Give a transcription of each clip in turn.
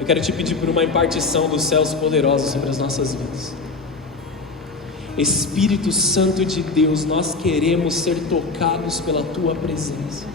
Eu quero te pedir por uma impartição dos céus poderosos sobre as nossas vidas. Espírito Santo de Deus, nós queremos ser tocados pela Tua presença.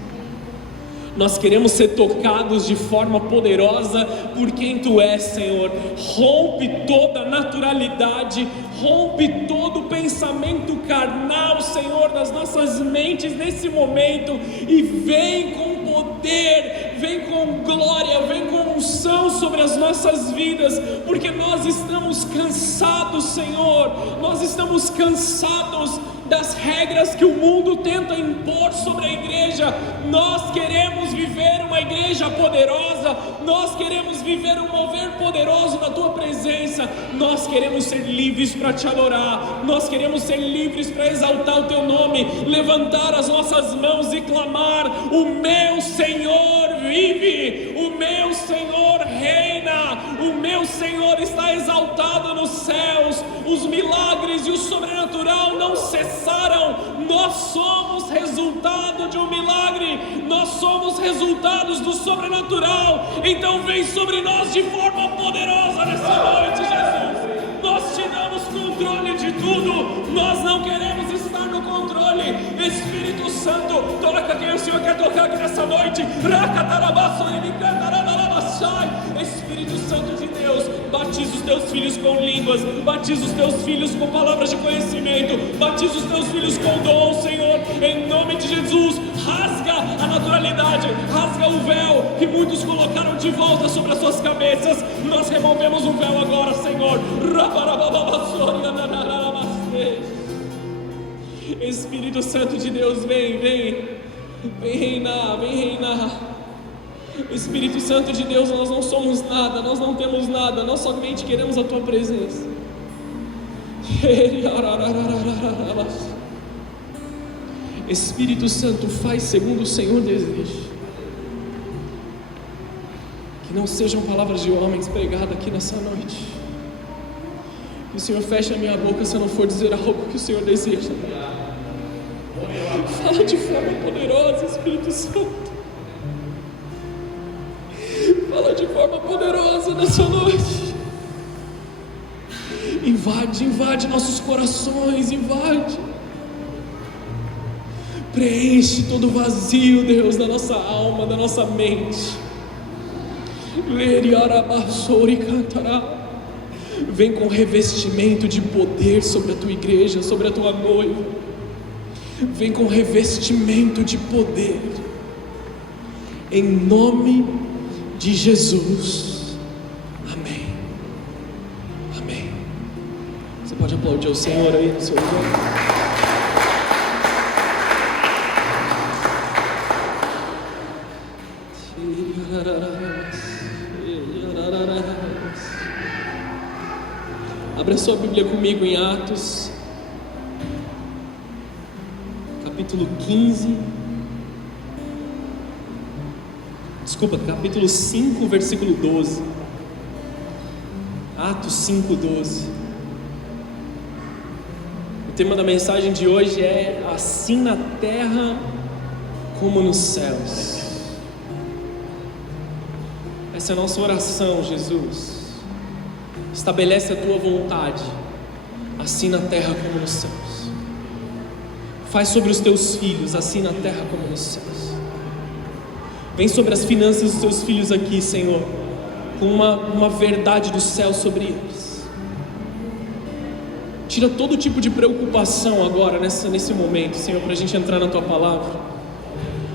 Nós queremos ser tocados de forma poderosa por quem Tu és, Senhor. Rompe toda naturalidade, rompe todo pensamento carnal, Senhor, das nossas mentes nesse momento, e vem com poder, vem com glória, vem com unção sobre as nossas vidas, porque nós estamos cansados, Senhor, nós estamos cansados das regras que o mundo tenta impor sobre a igreja. Nós queremos viver uma igreja poderosa, nós queremos viver um mover poderoso na Tua presença, nós queremos ser livres para Te adorar, nós queremos ser livres para exaltar o Teu nome, levantar as nossas mãos e clamar: o meu Senhor vive, o meu Senhor reina, o meu Senhor está exaltado nos céus, os milagres e o sobrenatural não cessaram. Nós somos resultado de um milagre, nós somos resultados do sobrenatural. Então vem sobre nós de forma poderosa nessa noite, Jesus. Nós te damos controle de tudo, nós não queremos estar no controle. Espírito Santo, toca quem o Senhor quer tocar aqui nessa noite. Espírito Santo de Deus, batiza os Teus filhos com línguas, batiza os Teus filhos com palavras de conhecimento, batiza os Teus filhos com dom, Senhor, em nome de Jesus. Rasga a naturalidade, rasga o véu que muitos colocaram de volta sobre as suas cabeças. Nós removemos o véu agora, Senhor. Espírito Santo de Deus, vem reinar, vem reinar. Espírito Santo de Deus, nós não somos nada, nós não temos nada, nós somente queremos a Tua presença. Espírito Santo, faz segundo o Senhor deseja. Que não sejam palavras de homens pregadas aqui nessa noite. Que o Senhor feche a minha boca se eu não for dizer algo que o Senhor deseja. Fala de forma poderosa, Espírito Santo. Fala de forma poderosa nessa noite. Invade nossos corações, invade. Preenche todo vazio, Deus, da nossa alma, da nossa mente. Vem com revestimento de poder sobre a Tua igreja, sobre a Tua noiva. Vem com revestimento de poder, em nome de Jesus, amém, amém. Você pode aplaudir ao Senhor aí no seu lugar. Abra sua Bíblia comigo em Atos, capítulo 5, versículo 12. Atos 5, 12. O tema da mensagem de hoje é: assim na terra como nos céus. Essa é a nossa oração, Jesus. Estabelece a Tua vontade, assim na terra como nos céus. Faz sobre os Teus filhos, assim na terra como nos céus. Vem sobre as finanças dos Teus filhos aqui, Senhor, com uma verdade do céu sobre eles. Tira todo tipo de preocupação agora, nesse momento, Senhor, para a gente entrar na Tua palavra.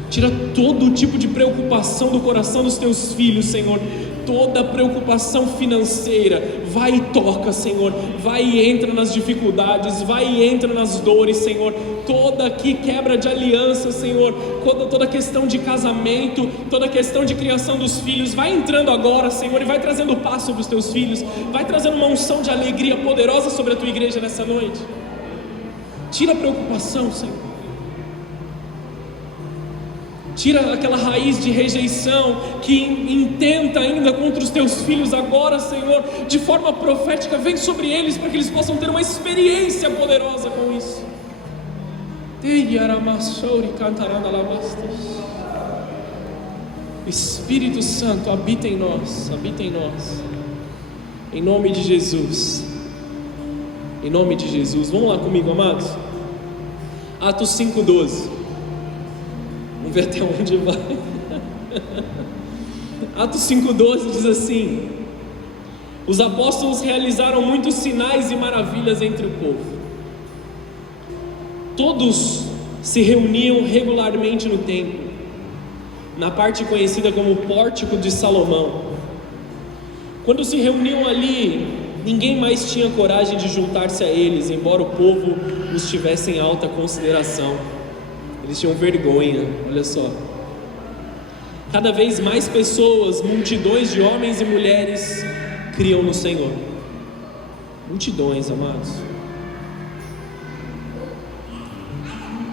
Tira todo tipo de preocupação do coração dos Teus filhos, Senhor. Toda preocupação financeira, vai e toca, Senhor. Vai e entra nas dificuldades, vai e entra nas dores, Senhor. Toda aqui quebra de aliança, Senhor. Toda questão de casamento, toda questão de criação dos filhos, vai entrando agora, Senhor, e vai trazendo paz sobre os Teus filhos. Vai trazendo uma unção de alegria poderosa sobre a Tua igreja nessa noite. Tira a preocupação, Senhor. Tira aquela raiz de rejeição que intenta ainda contra os Teus filhos agora, Senhor, de forma profética. Vem sobre eles para que eles possam ter uma experiência poderosa com isso. Espírito Santo, habita em nós, habita em nós. Em nome de Jesus. Em nome de Jesus. Vamos lá comigo, amados. Atos 5:12. Vamos ver até onde vai. Atos 5:12 diz assim: os apóstolos realizaram muitos sinais e maravilhas entre o povo. Todos se reuniam regularmente no templo, na parte conhecida como Pórtico de Salomão. Quando se reuniam ali, ninguém mais tinha coragem de juntar-se a eles, embora o povo os tivesse em alta consideração. Eles tinham vergonha, olha só. Cada vez mais pessoas, multidões de homens e mulheres, criam no Senhor. Multidões, amados.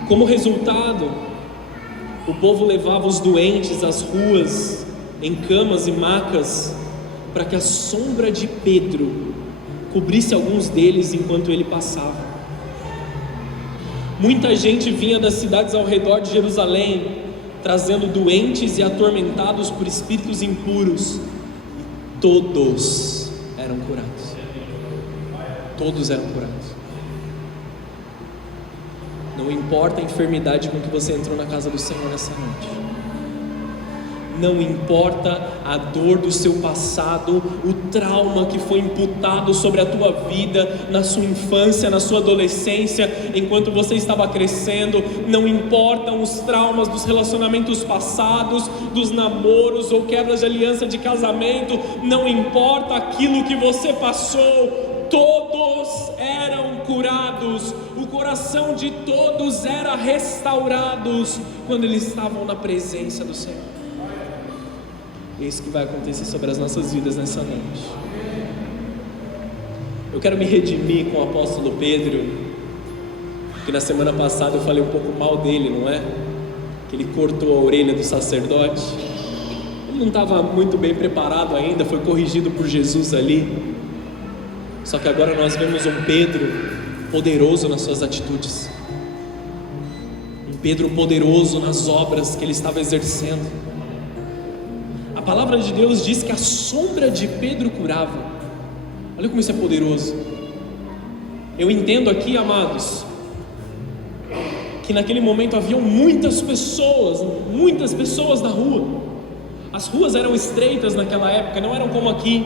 Como resultado, o povo levava os doentes às ruas, em camas e macas, para que a sombra de Pedro cobrisse alguns deles enquanto ele passava. Muita gente vinha das cidades ao redor de Jerusalém, trazendo doentes e atormentados por espíritos impuros, e todos eram curados. Todos eram curados. Não importa a enfermidade com que você entrou na casa do Senhor nessa noite. Não importa a dor do seu passado, o trauma que foi imputado sobre a tua vida, na sua infância, na sua adolescência, enquanto você estava crescendo. Não importam os traumas dos relacionamentos passados, dos namoros ou quebras de aliança de casamento. Não importa aquilo que você passou, todos eram curados. O coração de todos era restaurado quando eles estavam na presença do Senhor. É isso que vai acontecer sobre as nossas vidas nessa noite. Eu quero me redimir com o apóstolo Pedro, que na semana passada eu falei um pouco mal dele, não é? Que ele cortou a orelha do sacerdote. Ele não estava muito bem preparado ainda, foi corrigido por Jesus ali. Só que agora nós vemos um Pedro poderoso nas suas atitudes, um Pedro poderoso nas obras que ele estava exercendo. A palavra de Deus diz que a sombra de Pedro curava. Olha como isso é poderoso. Eu entendo aqui, amados, que naquele momento haviam muitas pessoas na rua. As ruas eram estreitas naquela época, não eram como aqui.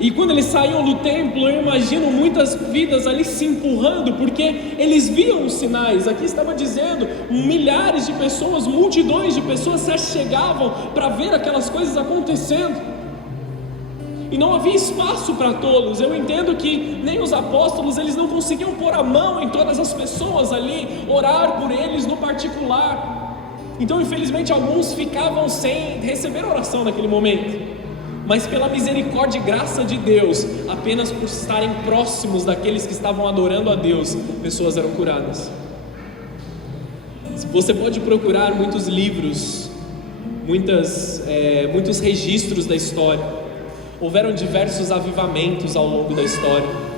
E quando eles saíam do templo, eu imagino muitas vidas ali se empurrando, porque eles viam os sinais. Aqui estava dizendo, milhares de pessoas, multidões de pessoas se chegavam para ver aquelas coisas acontecendo. E não havia espaço para todos. Eu entendo que nem os apóstolos, eles não conseguiam pôr a mão em todas as pessoas ali, orar por eles no particular. Então, infelizmente, alguns ficavam sem receber oração naquele momento. Mas pela misericórdia e graça de Deus, apenas por estarem próximos daqueles que estavam adorando a Deus, pessoas eram curadas. Você pode procurar muitos livros, muitos registros da história. Houveram diversos avivamentos ao longo da história.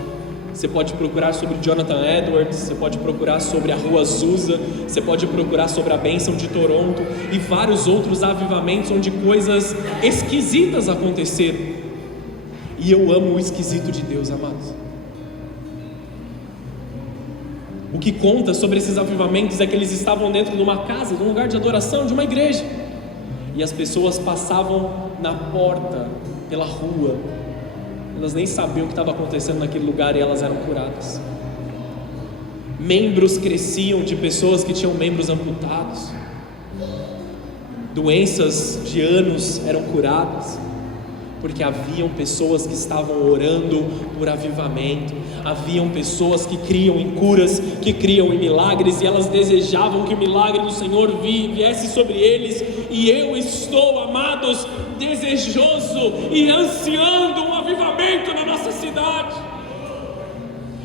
Você pode procurar sobre Jonathan Edwards, você pode procurar sobre a Rua Azusa, você pode procurar sobre a bênção de Toronto e vários outros avivamentos onde coisas esquisitas aconteceram. E eu amo o esquisito de Deus, amados. O que conta sobre esses avivamentos é que eles estavam dentro de uma casa, de um lugar de adoração, de uma igreja, e as pessoas passavam na porta, pela rua. Elas nem sabiam o que estava acontecendo naquele lugar e elas eram curadas. Membros cresciam de pessoas que tinham membros amputados. Doenças de anos eram curadas, porque haviam pessoas que estavam orando por avivamento. Haviam pessoas que criam em curas, que criam em milagres, e elas desejavam que o milagre do Senhor viesse sobre eles. E eu estou, amados, desejoso e ansiando um avivamento na nossa cidade.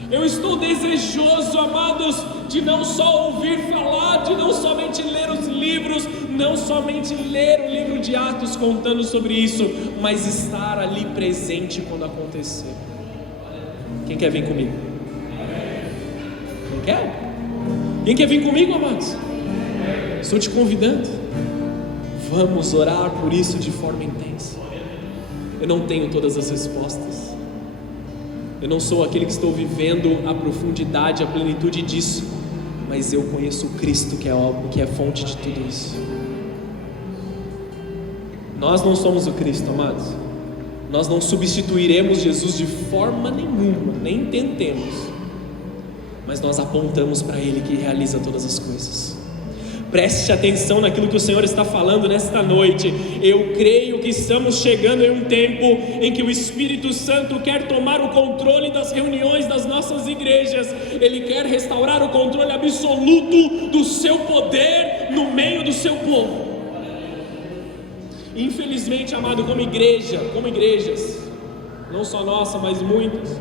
Eu estou desejoso, amados, de não só ouvir falar, de não somente ler os livros, não somente ler o livro de Atos contando sobre isso, mas estar ali presente quando acontecer. Quem quer vir comigo? Quem quer? Quem quer vir comigo, amados? Estou te convidando. vamos orar por isso de forma intensa. Eu não tenho todas as respostas. Eu não sou aquele que estou vivendo a profundidade, a plenitude disso, mas eu conheço o Cristo que é fonte de tudo isso. Nós não somos o Cristo, amados. Nós não substituiremos Jesus de forma nenhuma, nem tentemos, mas nós apontamos para Ele que realiza todas as coisas. Preste atenção naquilo que o Senhor está falando nesta noite. Eu creio que estamos chegando em um tempo em que o Espírito Santo quer tomar o controle das reuniões das nossas igrejas. Ele quer restaurar o controle absoluto do seu poder no meio do seu povo. Infelizmente, amado, como igrejas, não só nossa, mas muitas,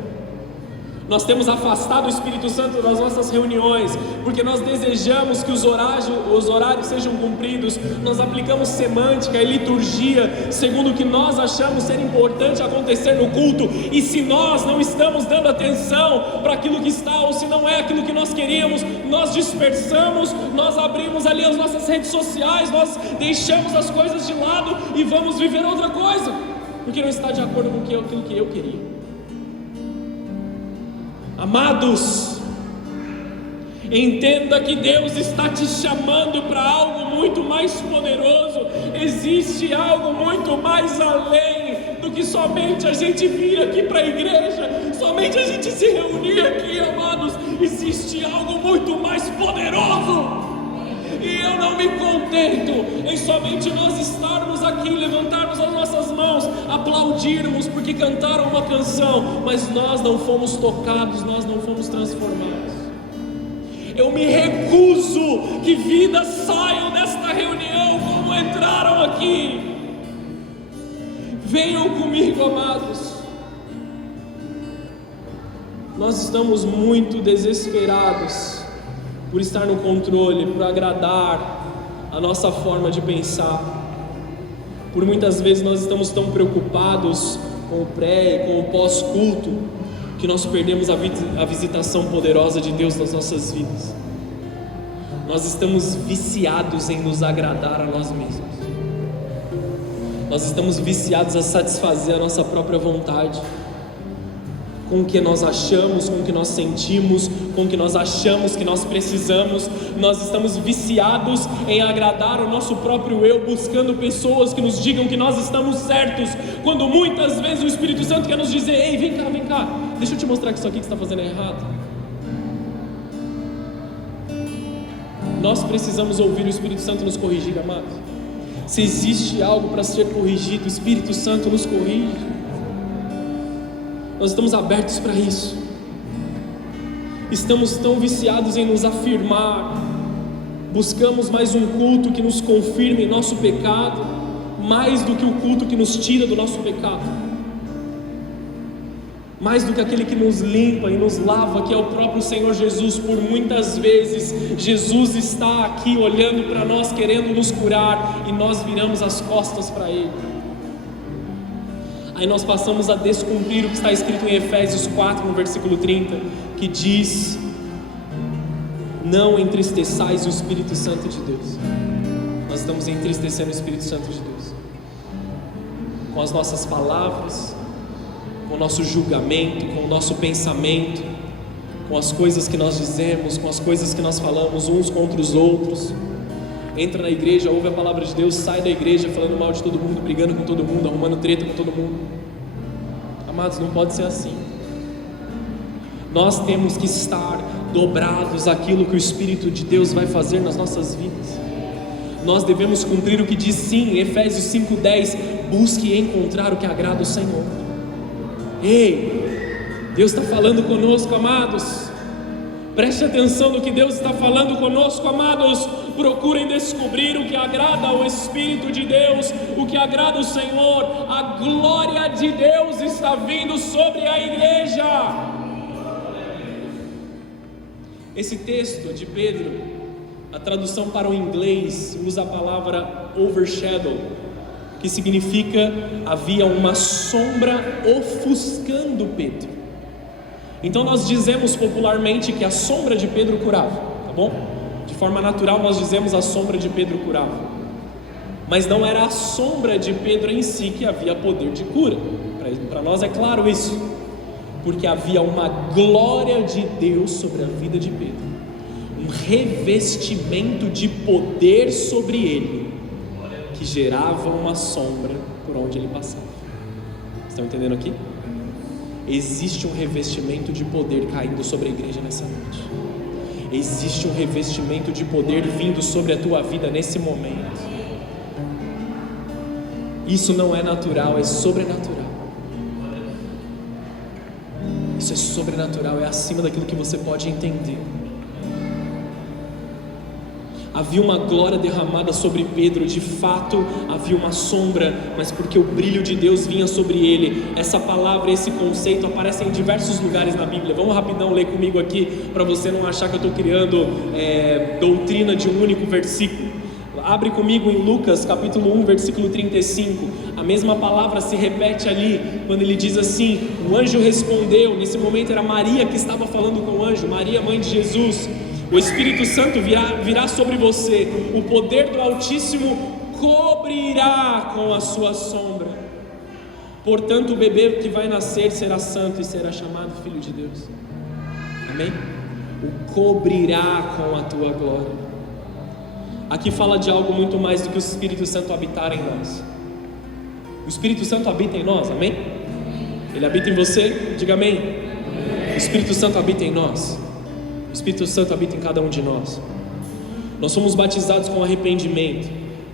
nós temos afastado o Espírito Santo das nossas reuniões, porque nós desejamos que os horários sejam cumpridos. Nós aplicamos semântica e liturgia segundo o que nós achamos ser importante acontecer no culto, e se nós não estamos dando atenção para aquilo que está, ou se não é aquilo que nós queríamos, nós dispersamos, nós abrimos ali as nossas redes sociais, nós deixamos as coisas de lado e vamos viver outra coisa, porque não está de acordo com aquilo que eu queria. Amados, entenda que Deus está te chamando para algo muito mais poderoso. Existe algo muito mais além do que somente a gente vir aqui para a igreja, somente a gente se reunir aqui, amados. Existe algo muito mais poderoso. E eu não me contento em somente nós estarmos aqui, levantarmos as nossas mãos, aplaudirmos porque cantaram uma canção, mas nós não fomos tocados, nós não fomos transformados. Eu me recuso que vidas saiam desta reunião como entraram aqui. Venham comigo, amados. Nós estamos muito desesperados por estar no controle, por agradar a nossa forma de pensar. Por muitas vezes nós estamos tão preocupados com o pré e com o pós-culto, que nós perdemos a visitação poderosa de Deus nas nossas vidas. Nós estamos viciados em nos agradar a nós mesmos. Nós estamos viciados a satisfazer a nossa própria vontade, com o que nós achamos, com o que nós sentimos, com o que nós achamos que nós precisamos. Nós estamos viciados em agradar o nosso próprio eu, buscando pessoas que nos digam que nós estamos certos, quando muitas vezes o Espírito Santo quer nos dizer: ei, vem cá, deixa eu te mostrar que isso aqui que você está fazendo é errado. Nós precisamos ouvir o Espírito Santo nos corrigir, amados. Se existe algo para ser corrigido, o Espírito Santo nos corrige. Nós estamos abertos para isso. Estamos tão viciados em nos afirmar. Buscamos mais um culto que nos confirme em nosso pecado, mais do que o culto que nos tira do nosso pecado, mais do que aquele que nos limpa e nos lava, que é o próprio Senhor Jesus. Por muitas vezes Jesus está aqui olhando para nós, querendo nos curar, e nós viramos as costas para Ele. Aí nós passamos a descumprir o que está escrito em Efésios 4, no versículo 30, que diz: não entristeçais o Espírito Santo de Deus. Nós estamos entristecendo o Espírito Santo de Deus com as nossas palavras, com o nosso julgamento, com o nosso pensamento, com as coisas que nós dizemos, com as coisas que nós falamos uns contra os outros. Entra na igreja, ouve a palavra de Deus, sai da igreja falando mal de todo mundo, brigando com todo mundo, arrumando treta com todo mundo. Amados, não pode ser assim. Nós temos que estar dobrados àquilo que o Espírito de Deus vai fazer nas nossas vidas. Nós devemos cumprir o que diz sim em Efésios 5:10: busque encontrar o que agrada ao Senhor. Ei, Deus está falando conosco, amados. Preste atenção no que Deus está falando conosco, amados. Procurem descobrir o que agrada ao Espírito de Deus, o que agrada ao Senhor. A glória de Deus está vindo sobre a igreja. Esse texto de Pedro, a tradução para o inglês usa a palavra overshadow, que significa havia uma sombra ofuscando Pedro. Então nós dizemos popularmente que a sombra de Pedro curava, tá bom? De forma natural nós dizemos a sombra de Pedro curava. Mas não era a sombra de Pedro em si que havia poder de cura. Para nós é claro isso, porque havia uma glória de Deus sobre a vida de Pedro, um revestimento de poder sobre ele, que gerava uma sombra por onde ele passava. Estão entendendo aqui? Existe um revestimento de poder caindo sobre a igreja nessa noite. Existe um revestimento de poder vindo sobre a tua vida nesse momento. Isso não é natural, é sobrenatural. Isso é sobrenatural, é acima daquilo que você pode entender. Havia uma glória derramada sobre Pedro, de fato havia uma sombra, mas porque o brilho de Deus vinha sobre ele. Essa palavra, esse conceito aparece em diversos lugares na Bíblia. Vamos rapidão ler comigo aqui, para você não achar que eu estou criando doutrina de um único versículo. Abre comigo em Lucas capítulo 1, versículo 35. A mesma palavra se repete ali, quando ele diz assim: o anjo respondeu. Nesse momento era Maria que estava falando com o anjo, Maria, mãe de Jesus. O Espírito Santo virá sobre você, o poder do Altíssimo cobrirá com a sua sombra. Portanto, o bebê que vai nascer será santo e será chamado Filho de Deus. Amém? O cobrirá com a tua glória. Aqui fala de algo muito mais do que o Espírito Santo habitar em nós. O Espírito Santo habita em nós, amém? Ele habita em você? Diga amém. O Espírito Santo habita em nós. O Espírito Santo habita em cada um de nós. Nós somos batizados com arrependimento,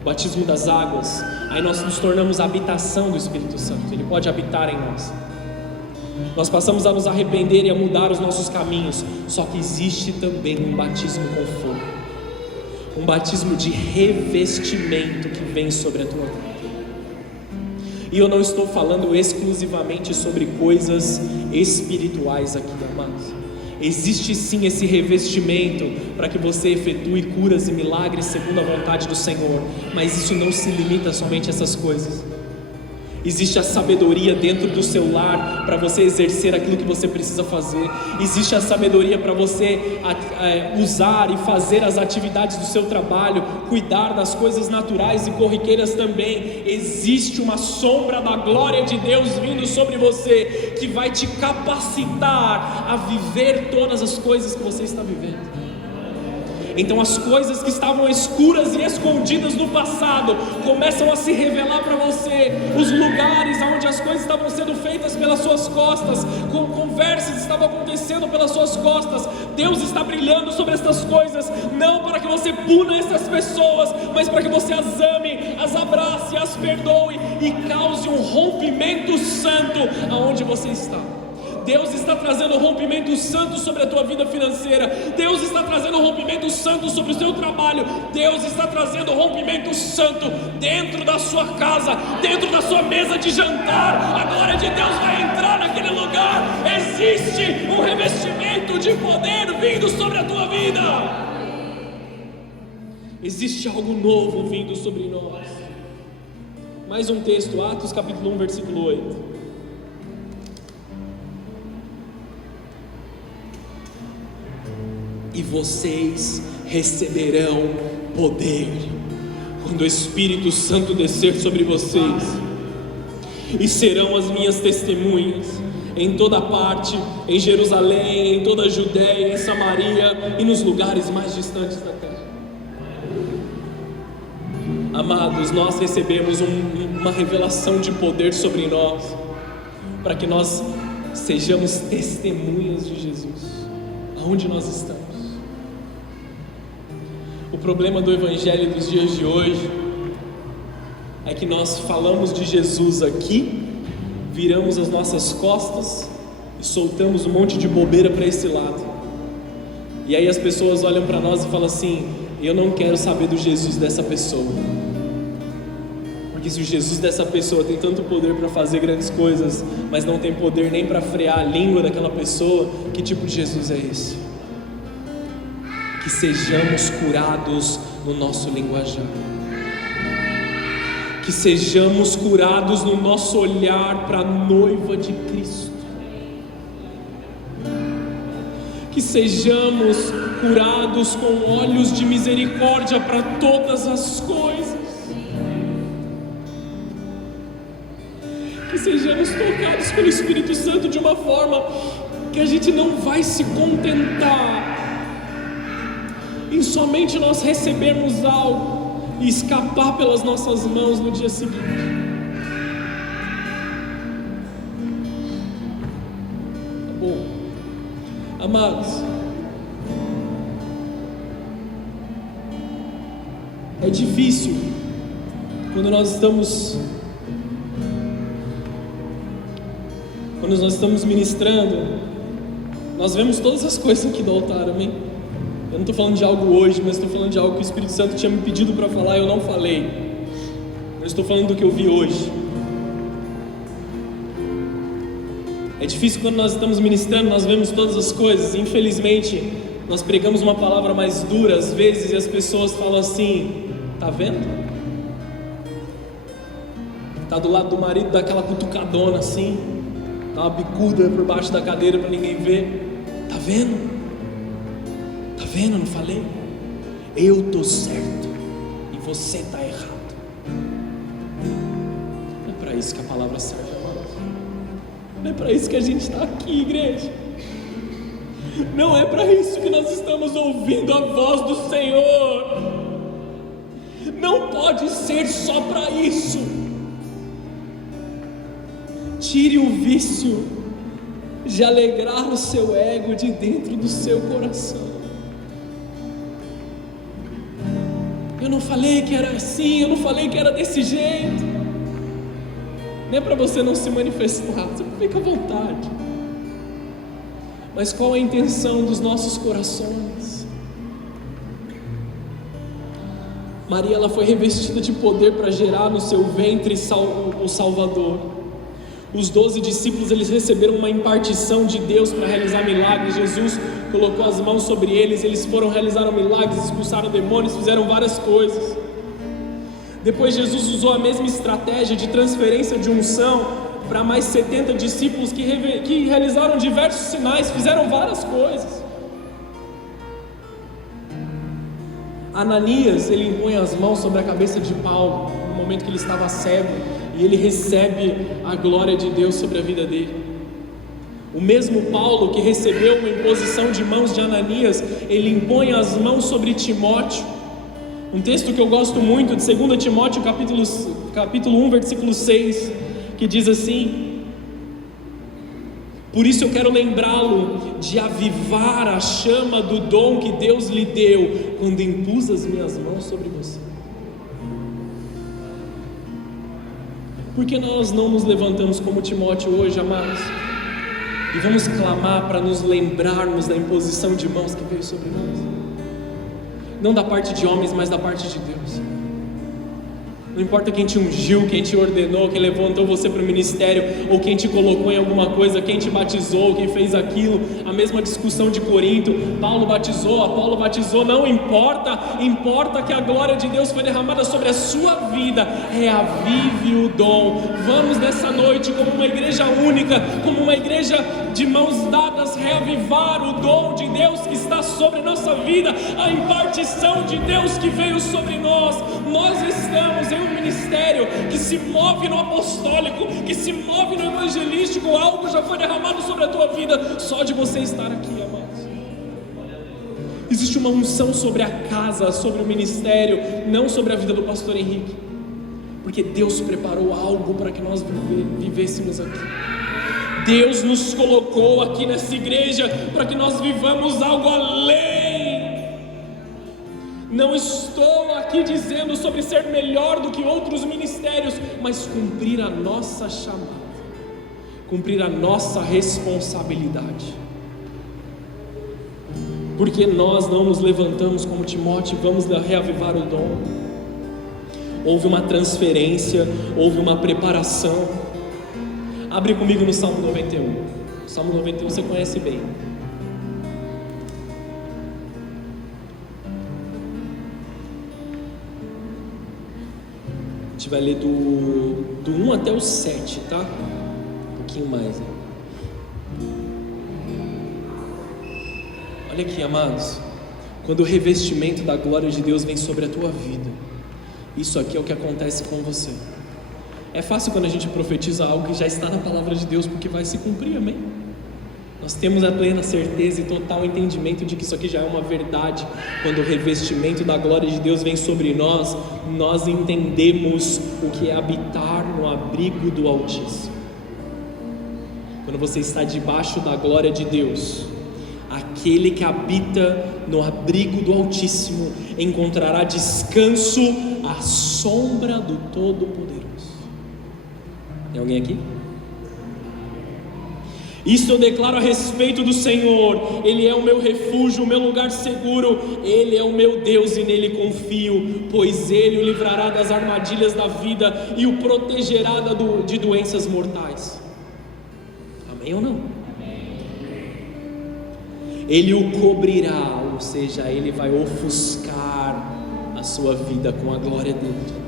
batismo das águas. Aí nós nos tornamos a habitação do Espírito Santo. Ele pode habitar em nós. Nós passamos a nos arrepender e a mudar os nossos caminhos. Só que existe também um batismo com fogo, um batismo de revestimento que vem sobre a tua vida. E eu não estou falando exclusivamente sobre coisas espirituais aqui, amados. Existe sim esse revestimento para que você efetue curas e milagres segundo a vontade do Senhor, mas isso não se limita somente a essas coisas. Existe a sabedoria dentro do seu lar para você exercer aquilo que você precisa fazer. Existe a sabedoria para você usar e fazer as atividades do seu trabalho, cuidar das coisas naturais e corriqueiras também. Existe uma sombra da glória de Deus vindo sobre você, que vai te capacitar a viver todas as coisas que você está vivendo. Então as coisas que estavam escuras e escondidas no passado começam a se revelar para você. Os lugares onde as coisas estavam sendo feitas pelas suas costas, conversas estavam acontecendo pelas suas costas, Deus está brilhando sobre estas coisas, não para que você puna essas pessoas, mas para que você as ame, as abrace, as perdoe e cause um rompimento santo aonde você está. Deus está trazendo rompimento santo sobre a tua vida financeira. Deus está trazendo rompimento santo sobre o seu trabalho. Deus está trazendo rompimento santo dentro da sua casa, dentro da sua mesa de jantar. A glória de Deus vai entrar naquele lugar. Existe um revestimento de poder vindo sobre a tua vida. Existe algo novo vindo sobre nós. Mais um texto, Atos capítulo 1, versículo 8. E vocês receberão poder quando o Espírito Santo descer sobre vocês, e serão as minhas testemunhas em toda parte, em Jerusalém, em toda a Judéia, em Samaria e nos lugares mais distantes da terra. Amados, nós recebemos uma revelação de poder sobre nós, para que nós sejamos testemunhas de Jesus aonde nós estamos. O problema do Evangelho dos dias de hoje é que nós falamos de Jesus aqui, viramos as nossas costas e soltamos um monte de bobeira para esse lado. E aí as pessoas olham para nós e falam assim: eu não quero saber do Jesus dessa pessoa. Porque se o Jesus dessa pessoa tem tanto poder para fazer grandes coisas, mas não tem poder nem para frear a língua daquela pessoa, que tipo de Jesus é esse? Que sejamos curados no nosso linguajar, que sejamos curados no nosso olhar para a noiva de Cristo, que sejamos curados com olhos de misericórdia para todas as coisas. que sejamos tocados pelo Espírito Santo de uma forma que a gente não vai se contentar em somente nós recebermos algo e escapar pelas nossas mãos no dia seguinte. Tá bom? Amados, é difícil quando nós estamos ministrando, nós vemos todas as coisas aqui do altar, amém? Eu não estou falando de algo hoje, mas estou falando de algo que o Espírito Santo tinha me pedido para falar e eu não falei. Eu estou falando do que eu vi hoje. É difícil quando nós estamos ministrando, nós vemos todas as coisas. Infelizmente, nós pregamos uma palavra mais dura às vezes e as pessoas falam assim: tá vendo? Tá do lado do marido, dá aquela cutucadona assim, dá uma bicuda por baixo da cadeira para ninguém ver. Tá vendo? Tá vendo? Eu não falei? Eu tô certo e você tá errado. Não é para isso que a palavra serve, amados. Não é para isso que a gente está aqui, igreja. Não é para isso que nós estamos ouvindo a voz do Senhor. Não pode ser só para isso. Tire o vício de alegrar o seu ego de dentro do seu coração. Eu não falei que era assim, eu não falei que era desse jeito. Não é para você não se manifestar, você fica à vontade. Mas qual a intenção dos nossos corações? Maria, ela foi revestida de poder para gerar no seu ventre o Salvador. Os 12 discípulos, eles receberam uma impartição de Deus para realizar milagres. Jesus colocou as mãos sobre eles, eles realizaram milagres, expulsaram demônios, fizeram várias coisas. Depois Jesus usou a mesma estratégia de transferência de unção para mais 70 discípulos que realizaram diversos sinais, fizeram várias coisas. Ananias, ele impõe as mãos sobre a cabeça de Paulo, no momento que ele estava cego, e ele recebe a glória de Deus sobre a vida dele. O mesmo Paulo que recebeu uma imposição de mãos de Ananias, ele impõe as mãos sobre Timóteo. Um texto que eu gosto muito, de 2 Timóteo capítulo 1, versículo 6, que diz assim: por isso eu quero lembrá-lo de avivar a chama do dom que Deus lhe deu, quando impus as minhas mãos sobre você. Por que nós não nos levantamos como Timóteo hoje, amados, e vamos clamar para nos lembrarmos da imposição de mãos que veio sobre nós? Não da parte de homens, mas da parte de Deus. Não importa quem te ungiu, quem te ordenou, quem levantou você para o ministério, ou quem te colocou em alguma coisa, quem te batizou, quem fez aquilo. A mesma discussão de Corinto: Paulo batizou, Apolo batizou, não importa. Importa que a glória de Deus foi derramada sobre a sua vida. Reavive o dom. Vamos nessa noite, como uma igreja única, como uma igreja de mãos dadas, reavivar o dom de Deus que está sobre nossa vida, a impartição de Deus que veio sobre nós. Nós estamos em um ministério que se move no apostólico, que se move no evangelístico. Algo já foi derramado sobre a tua vida só de você estar aqui, amados. Existe uma unção sobre a casa, sobre o ministério, não sobre a vida do pastor Henrique, porque Deus preparou algo para que nós vivêssemos aqui. Deus nos colocou aqui nessa igreja para que nós vivamos algo além. Não estou aqui dizendo sobre ser melhor do que outros ministérios, mas cumprir a nossa chamada, cumprir a nossa responsabilidade. Porque nós não nos levantamos como Timóteo, vamos reavivar o dom. Houve uma transferência, houve uma preparação. Abre comigo no Salmo 91. O Salmo 91 você conhece bem. A gente vai ler do 1 até o 7, tá? Um pouquinho mais, né? Olha aqui, amados. Quando o revestimento da glória de Deus vem sobre a tua vida, isso aqui é o que acontece com você. É fácil quando a gente profetiza algo que já está na palavra de Deus, porque vai se cumprir, amém? Nós temos a plena certeza e total entendimento de que isso aqui já é uma verdade. Quando o revestimento da glória de Deus vem sobre nós, nós entendemos o que é habitar no abrigo do Altíssimo. Quando você está debaixo da glória de Deus, aquele que habita no abrigo do Altíssimo encontrará descanso à sombra do Todo-Poderoso. Tem alguém aqui? Isso eu declaro a respeito do Senhor. Ele é o meu refúgio, o meu lugar seguro. Ele é o meu Deus e nele confio, pois Ele o livrará das armadilhas da vida e o protegerá de doenças mortais. Amém ou não? Ele o cobrirá, ou seja, Ele vai ofuscar a sua vida com a glória dele.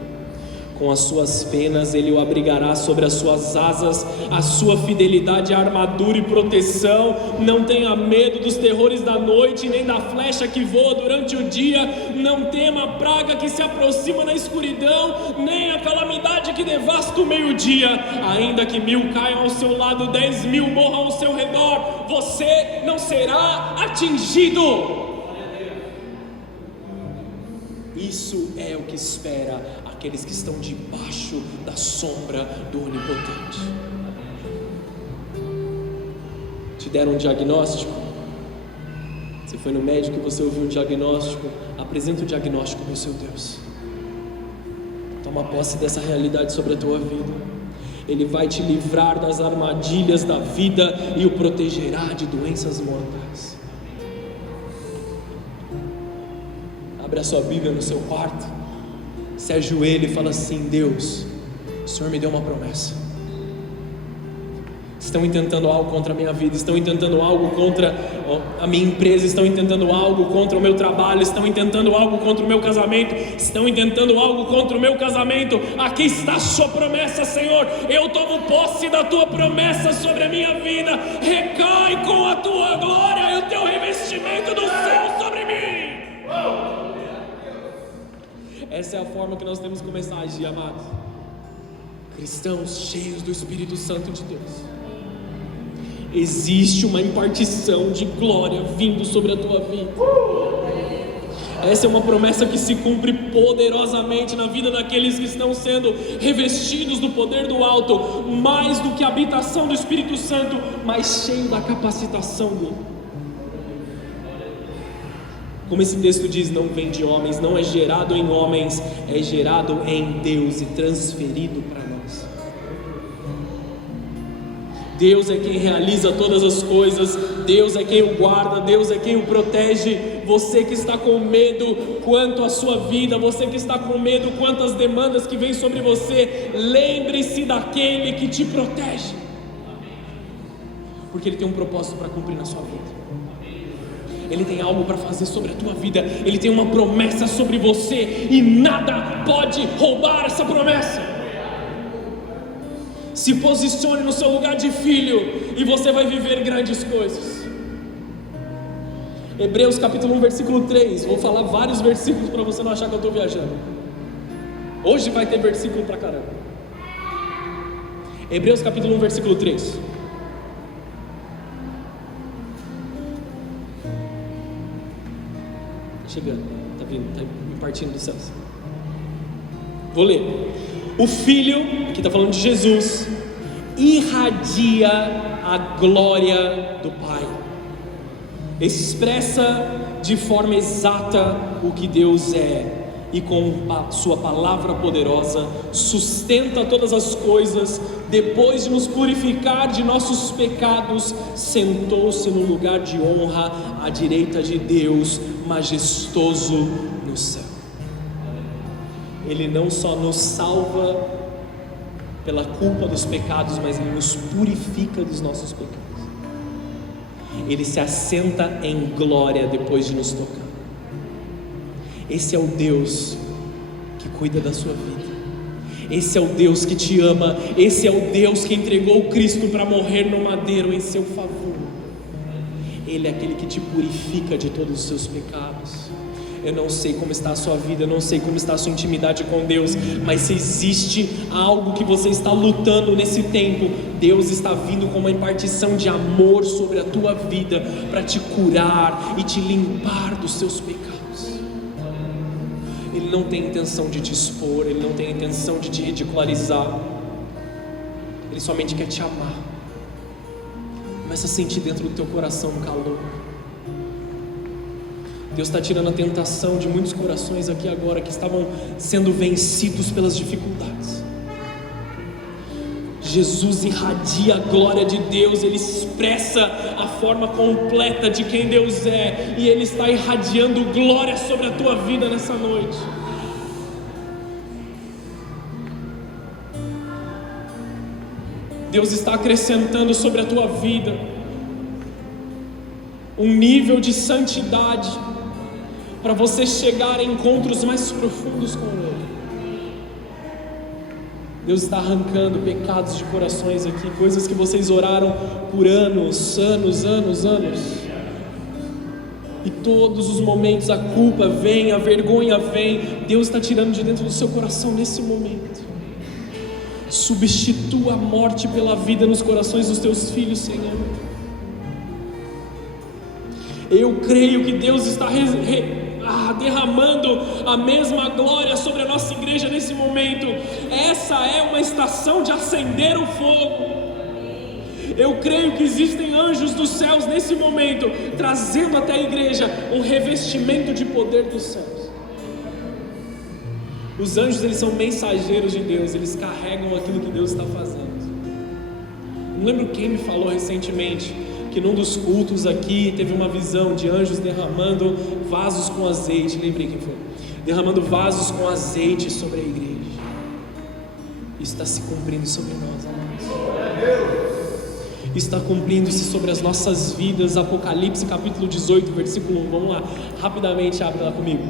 Com as suas penas Ele o abrigará, sobre as suas asas a sua fidelidade, a armadura e proteção. Não tenha medo dos terrores da noite, nem da flecha que voa durante o dia. Não tema a praga que se aproxima na escuridão, nem a calamidade que devasta o meio-dia. Ainda que 1000 caiam ao seu lado, 10.000 morram ao seu redor, você não será atingido. Isso é o que espera aqueles que estão debaixo da sombra do Onipotente. Te deram um diagnóstico? Você foi no médico e você ouviu um diagnóstico? Apresenta o diagnóstico para o seu Deus. Toma posse dessa realidade sobre a tua vida. Ele vai te livrar das armadilhas da vida e o protegerá de doenças mortais. Abre a sua Bíblia no seu quarto, se ajoelha e fala assim: Deus, o Senhor me deu uma promessa. Estão intentando algo contra a minha vida, estão intentando algo contra a minha empresa, estão intentando algo contra o meu trabalho, estão intentando algo contra o meu casamento, estão intentando algo contra o meu casamento. Aqui está a sua promessa, Senhor. Eu tomo posse da tua promessa sobre a minha vida. Recai com a tua glória e o teu revestimento do céu sobre mim. Essa é a forma que nós temos que começar a agir, amados. Cristãos cheios do Espírito Santo de Deus. Existe uma impartição de glória vindo sobre a tua vida. Essa é uma promessa que se cumpre poderosamente na vida daqueles que estão sendo revestidos do poder do alto, mais do que a habitação do Espírito Santo, mas cheio da capacitação dele. Como esse texto diz, não vem de homens, não é gerado em homens, é gerado em Deus e transferido para nós. Deus é quem realiza todas as coisas, Deus é quem o guarda, Deus é quem o protege. Você que está com medo quanto à sua vida, você que está com medo quanto às demandas que vêm sobre você, lembre-se daquele que te protege, porque Ele tem um propósito para cumprir na sua vida. Ele tem algo para fazer sobre a tua vida. Ele tem uma promessa sobre você e nada pode roubar essa promessa. Se posicione no seu lugar de filho e você vai viver grandes coisas. Hebreus capítulo 1 versículo 3. Vou falar vários versículos para você não achar que eu estou viajando. Hoje vai ter versículo pra caramba. Hebreus capítulo 1 versículo 3. Chegando, está vindo, está impartindo dos céus. Vou ler. O Filho, aqui está falando de Jesus, irradia a glória do Pai, expressa de forma exata o que Deus é, e com a sua palavra poderosa sustenta todas as coisas. Depois de nos purificar de nossos pecados, sentou-se no lugar de honra à direita de Deus, majestoso no céu. Ele não só nos salva pela culpa dos pecados, mas Ele nos purifica dos nossos pecados. Ele se assenta em glória depois de nos tocar. Esse é o Deus que cuida da sua vida. Esse é o Deus que te ama. Esse é o Deus que entregou Cristo para morrer no madeiro em seu favor. Ele é aquele que te purifica de todos os seus pecados. Eu não sei como está a sua vida, eu não sei como está a sua intimidade com Deus, mas se existe algo que você está lutando nesse tempo, Deus está vindo com uma impartição de amor sobre a tua vida, para te curar e te limpar dos seus pecados. Ele não tem intenção de te expor, Ele não tem intenção de te ridicularizar, Ele somente quer te amar. Começa a sentir dentro do teu coração um calor. Deus está tirando a tentação de muitos corações aqui agora que estavam sendo vencidos pelas dificuldades. Jesus irradia a glória de Deus, Ele expressa a forma completa de quem Deus é, e Ele está irradiando glória sobre a tua vida nessa noite. Deus está acrescentando sobre a tua vida um nível de santidade, para você chegar a encontros mais profundos com Ele. Deus está arrancando pecados de corações aqui, coisas que vocês oraram por anos, e todos os momentos a culpa vem, a vergonha vem. Deus está tirando de dentro do seu coração nesse momento. Substitua a morte pela vida nos corações dos teus filhos, Senhor. Eu creio que Deus está derramando a mesma glória sobre a nossa igreja nesse momento. Essa é uma estação de acender o fogo. Eu creio que existem anjos dos céus nesse momento, trazendo até a igreja um revestimento de poder dos céus. Os anjos, eles são mensageiros de Deus, eles carregam aquilo que Deus está fazendo. Não lembro quem me falou recentemente que num dos cultos aqui teve uma visão de anjos derramando vasos com azeite. Lembrei quem foi? Derramando vasos com azeite sobre a igreja. Isso está se cumprindo sobre nós, amados. Está cumprindo-se sobre as nossas vidas. Apocalipse capítulo 18, versículo 1. Vamos lá, rapidamente, abre lá comigo.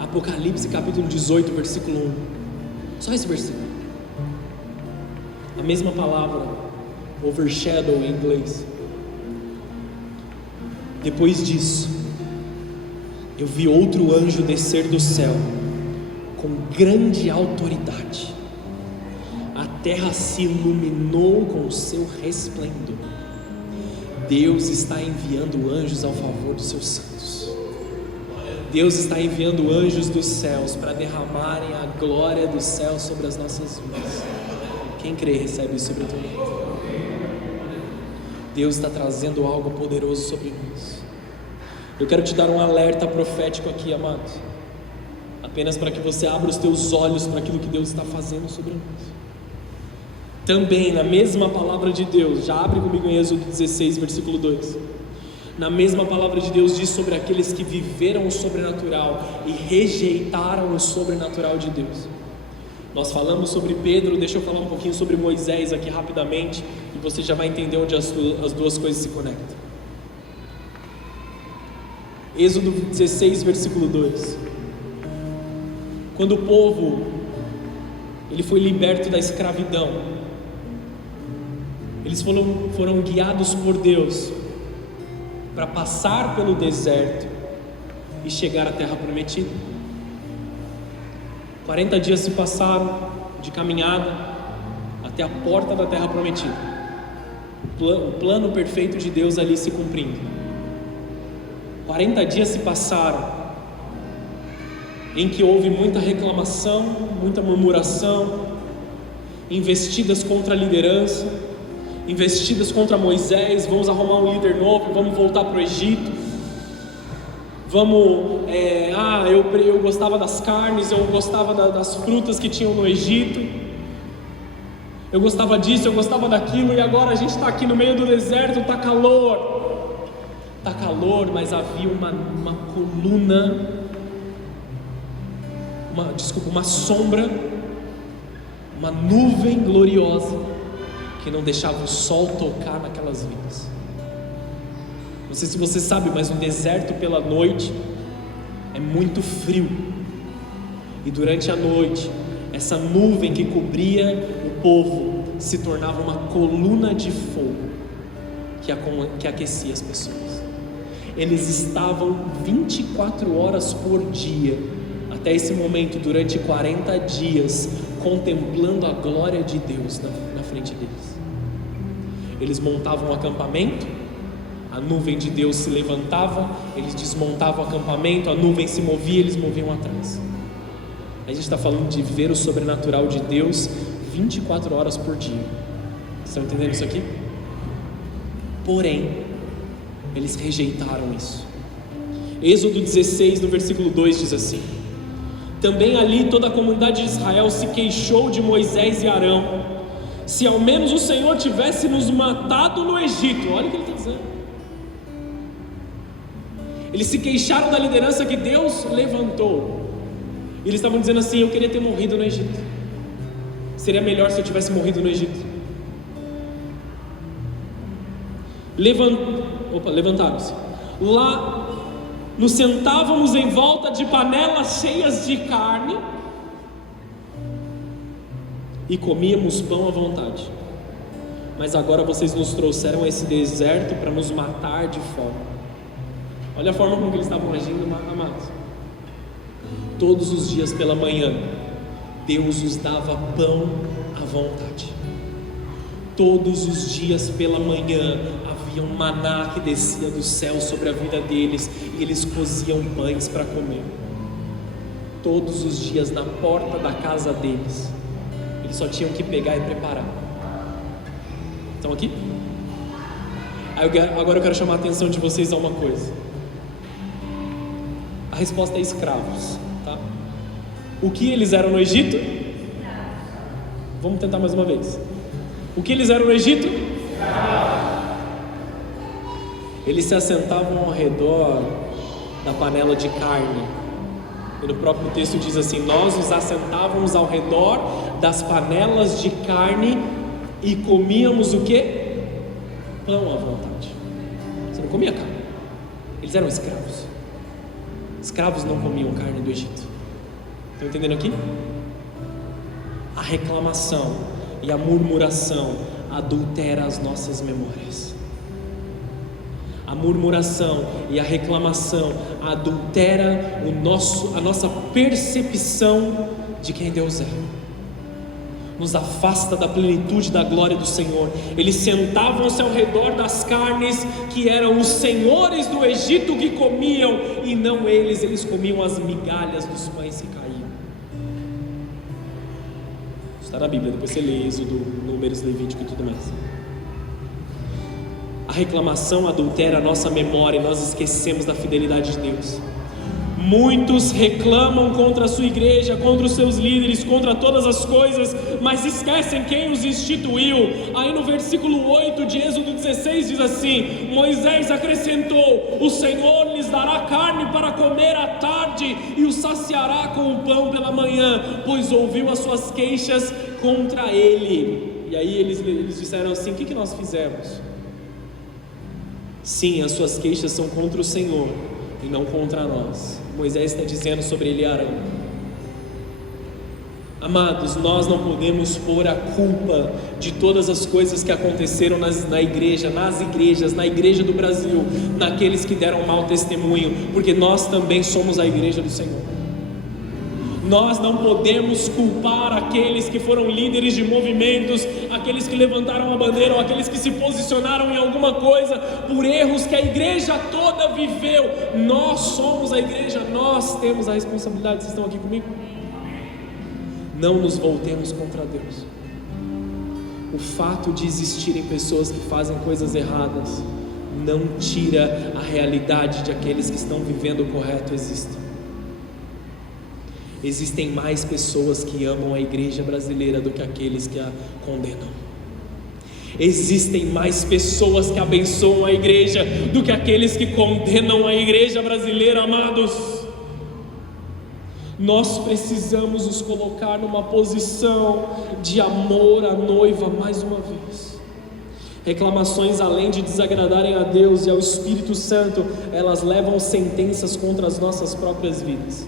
Apocalipse capítulo 18, versículo 1. Só esse versículo. A mesma palavra, overshadow em inglês. Depois disso, eu vi outro anjo descer do céu com grande autoridade. A terra se iluminou com o seu resplendor. Deus está enviando anjos ao favor dos seus santos. Deus está enviando anjos dos céus para derramarem a glória dos céus sobre as nossas vidas. Quem crê recebe isso sobre a tua vida. Deus está trazendo algo poderoso sobre nós. Eu quero te dar um alerta profético aqui, amados, apenas para que você abra os teus olhos para aquilo que Deus está fazendo sobre nós. Também na mesma palavra de Deus, já abre comigo em Êxodo 16, versículo 2. Na mesma palavra de Deus diz sobre aqueles que viveram o sobrenatural e rejeitaram o sobrenatural de Deus. Nós falamos sobre Pedro, deixa eu falar um pouquinho sobre Moisés aqui rapidamente, e você já vai entender onde as duas coisas se conectam. Êxodo 16, versículo 2. Quando o povo ele foi liberto da escravidão, eles foram guiados por Deus para passar pelo deserto e chegar à terra prometida. 40 dias se passaram de caminhada até a porta da terra prometida. O plano perfeito de Deus ali se cumprindo. 40 dias se passaram em que houve muita reclamação, muita murmuração, investidas contra a liderança, investidas contra Moisés. Vamos arrumar um líder novo, vamos voltar para o Egito, eu gostava das carnes, eu gostava das frutas que tinham no Egito, eu gostava disso, eu gostava daquilo, e agora a gente está aqui no meio do deserto, está calor, mas havia uma coluna, uma sombra, uma nuvem gloriosa, que não deixava o sol tocar naquelas vidas. Não sei se você sabe, mas um deserto pela noite é muito frio. E durante a noite, essa nuvem que cobria o povo se tornava uma coluna de fogo que aquecia as pessoas. Eles estavam 24 horas por dia, até esse momento, durante 40 dias, contemplando a glória de Deus na frente deles. Eles montavam um acampamento, a nuvem de Deus se levantava, eles desmontavam o acampamento, a nuvem se movia, eles moviam atrás. A gente está falando de ver o sobrenatural de Deus 24 horas por dia. Vocês estão entendendo isso aqui? Porém, eles rejeitaram isso. Êxodo 16, no versículo 2 diz assim: também ali toda a comunidade de Israel se queixou de Moisés e Arão. Se ao menos o Senhor tivesse nos matado no Egito. Olha o que ele está dizendo. Eles se queixaram da liderança que Deus levantou. Eles estavam dizendo assim: eu queria ter morrido no Egito. Seria melhor se eu tivesse morrido no Egito. Levantaram-se. Lá nos sentávamos em volta de panelas cheias de carne e comíamos pão à vontade. Mas agora vocês nos trouxeram a esse deserto para nos matar de fome. Olha a forma como eles estavam agindo, amados. Todos os dias pela manhã, Deus os dava pão à vontade. Todos os dias pela manhã havia um maná que descia do céu sobre a vida deles, e eles coziam pães para comer. Todos os dias na porta da casa deles, eles só tinham que pegar e preparar. Estão aqui? Agora eu quero chamar a atenção de vocês a uma coisa. A resposta é escravos, tá? O que eles eram no Egito? Vamos tentar mais uma vez. O que eles eram no Egito? Eles se assentavam ao redor da panela de carne. E no próprio texto diz assim: nós nos assentávamos ao redor das panelas de carne e comíamos o quê? Pão à vontade. Você não comia carne. Eles eram escravos. Escravos não comiam carne do Egito. Estão entendendo aqui? A reclamação e a murmuração adultera as nossas memórias. A murmuração e a reclamação adultera a nossa percepção de quem Deus é. Nos afasta da plenitude da glória do Senhor. Eles sentavam-se ao redor das carnes que eram os senhores do Egito que comiam, e não eles comiam as migalhas dos pães que caíam. Está na Bíblia, depois você lê Êxodo, Números, Levítico e tudo mais. A reclamação adultera a nossa memória e nós esquecemos da fidelidade de Deus. Muitos reclamam contra a sua igreja, contra os seus líderes, contra todas as coisas, mas esquecem quem os instituiu. Aí no versículo 8 de Êxodo 16 diz assim: Moisés acrescentou: o Senhor lhes dará carne para comer à tarde e os saciará com o pão pela manhã, pois ouviu as suas queixas contra ele. E aí eles disseram assim: o que nós fizemos? Sim, as suas queixas são contra o Senhor e não contra nós. Moisés está dizendo sobre ele e Arão. Amados, nós não podemos pôr a culpa de todas as coisas que aconteceram nas igrejas, na igreja do Brasil, naqueles que deram mau testemunho, porque nós também somos a igreja do Senhor. Nós não podemos culpar aqueles que foram líderes de movimentos, aqueles que levantaram a bandeira ou aqueles que se posicionaram em alguma coisa por erros que a igreja toda viveu. Nós somos a igreja, nós temos a responsabilidade. Vocês estão aqui comigo? Não nos voltemos contra Deus. O fato de existirem pessoas que fazem coisas erradas não tira a realidade de aqueles que estão vivendo o correto existem. Existem mais pessoas que amam a igreja brasileira do que aqueles que a condenam. Existem mais pessoas que abençoam a igreja do que aqueles que condenam a igreja brasileira, amados. Nós precisamos nos colocar numa posição de amor à noiva mais uma vez. Reclamações, além de desagradarem a Deus e ao Espírito Santo, elas levam sentenças contra as nossas próprias vidas.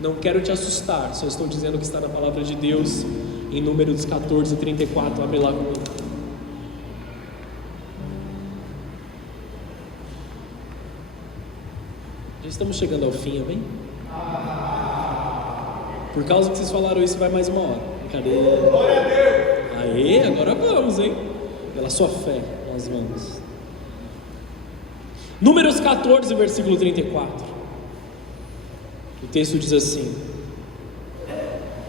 Não quero te assustar, só estou dizendo o que está na palavra de Deus, em Números 14, 34. Abre lá comigo. Já estamos chegando ao fim, amém? Por causa que vocês falaram isso, vai mais uma hora. Brincadeira. Glória a Deus! Aê, agora vamos, hein? Pela sua fé, nós vamos. Números 14, versículo 34. O texto diz assim: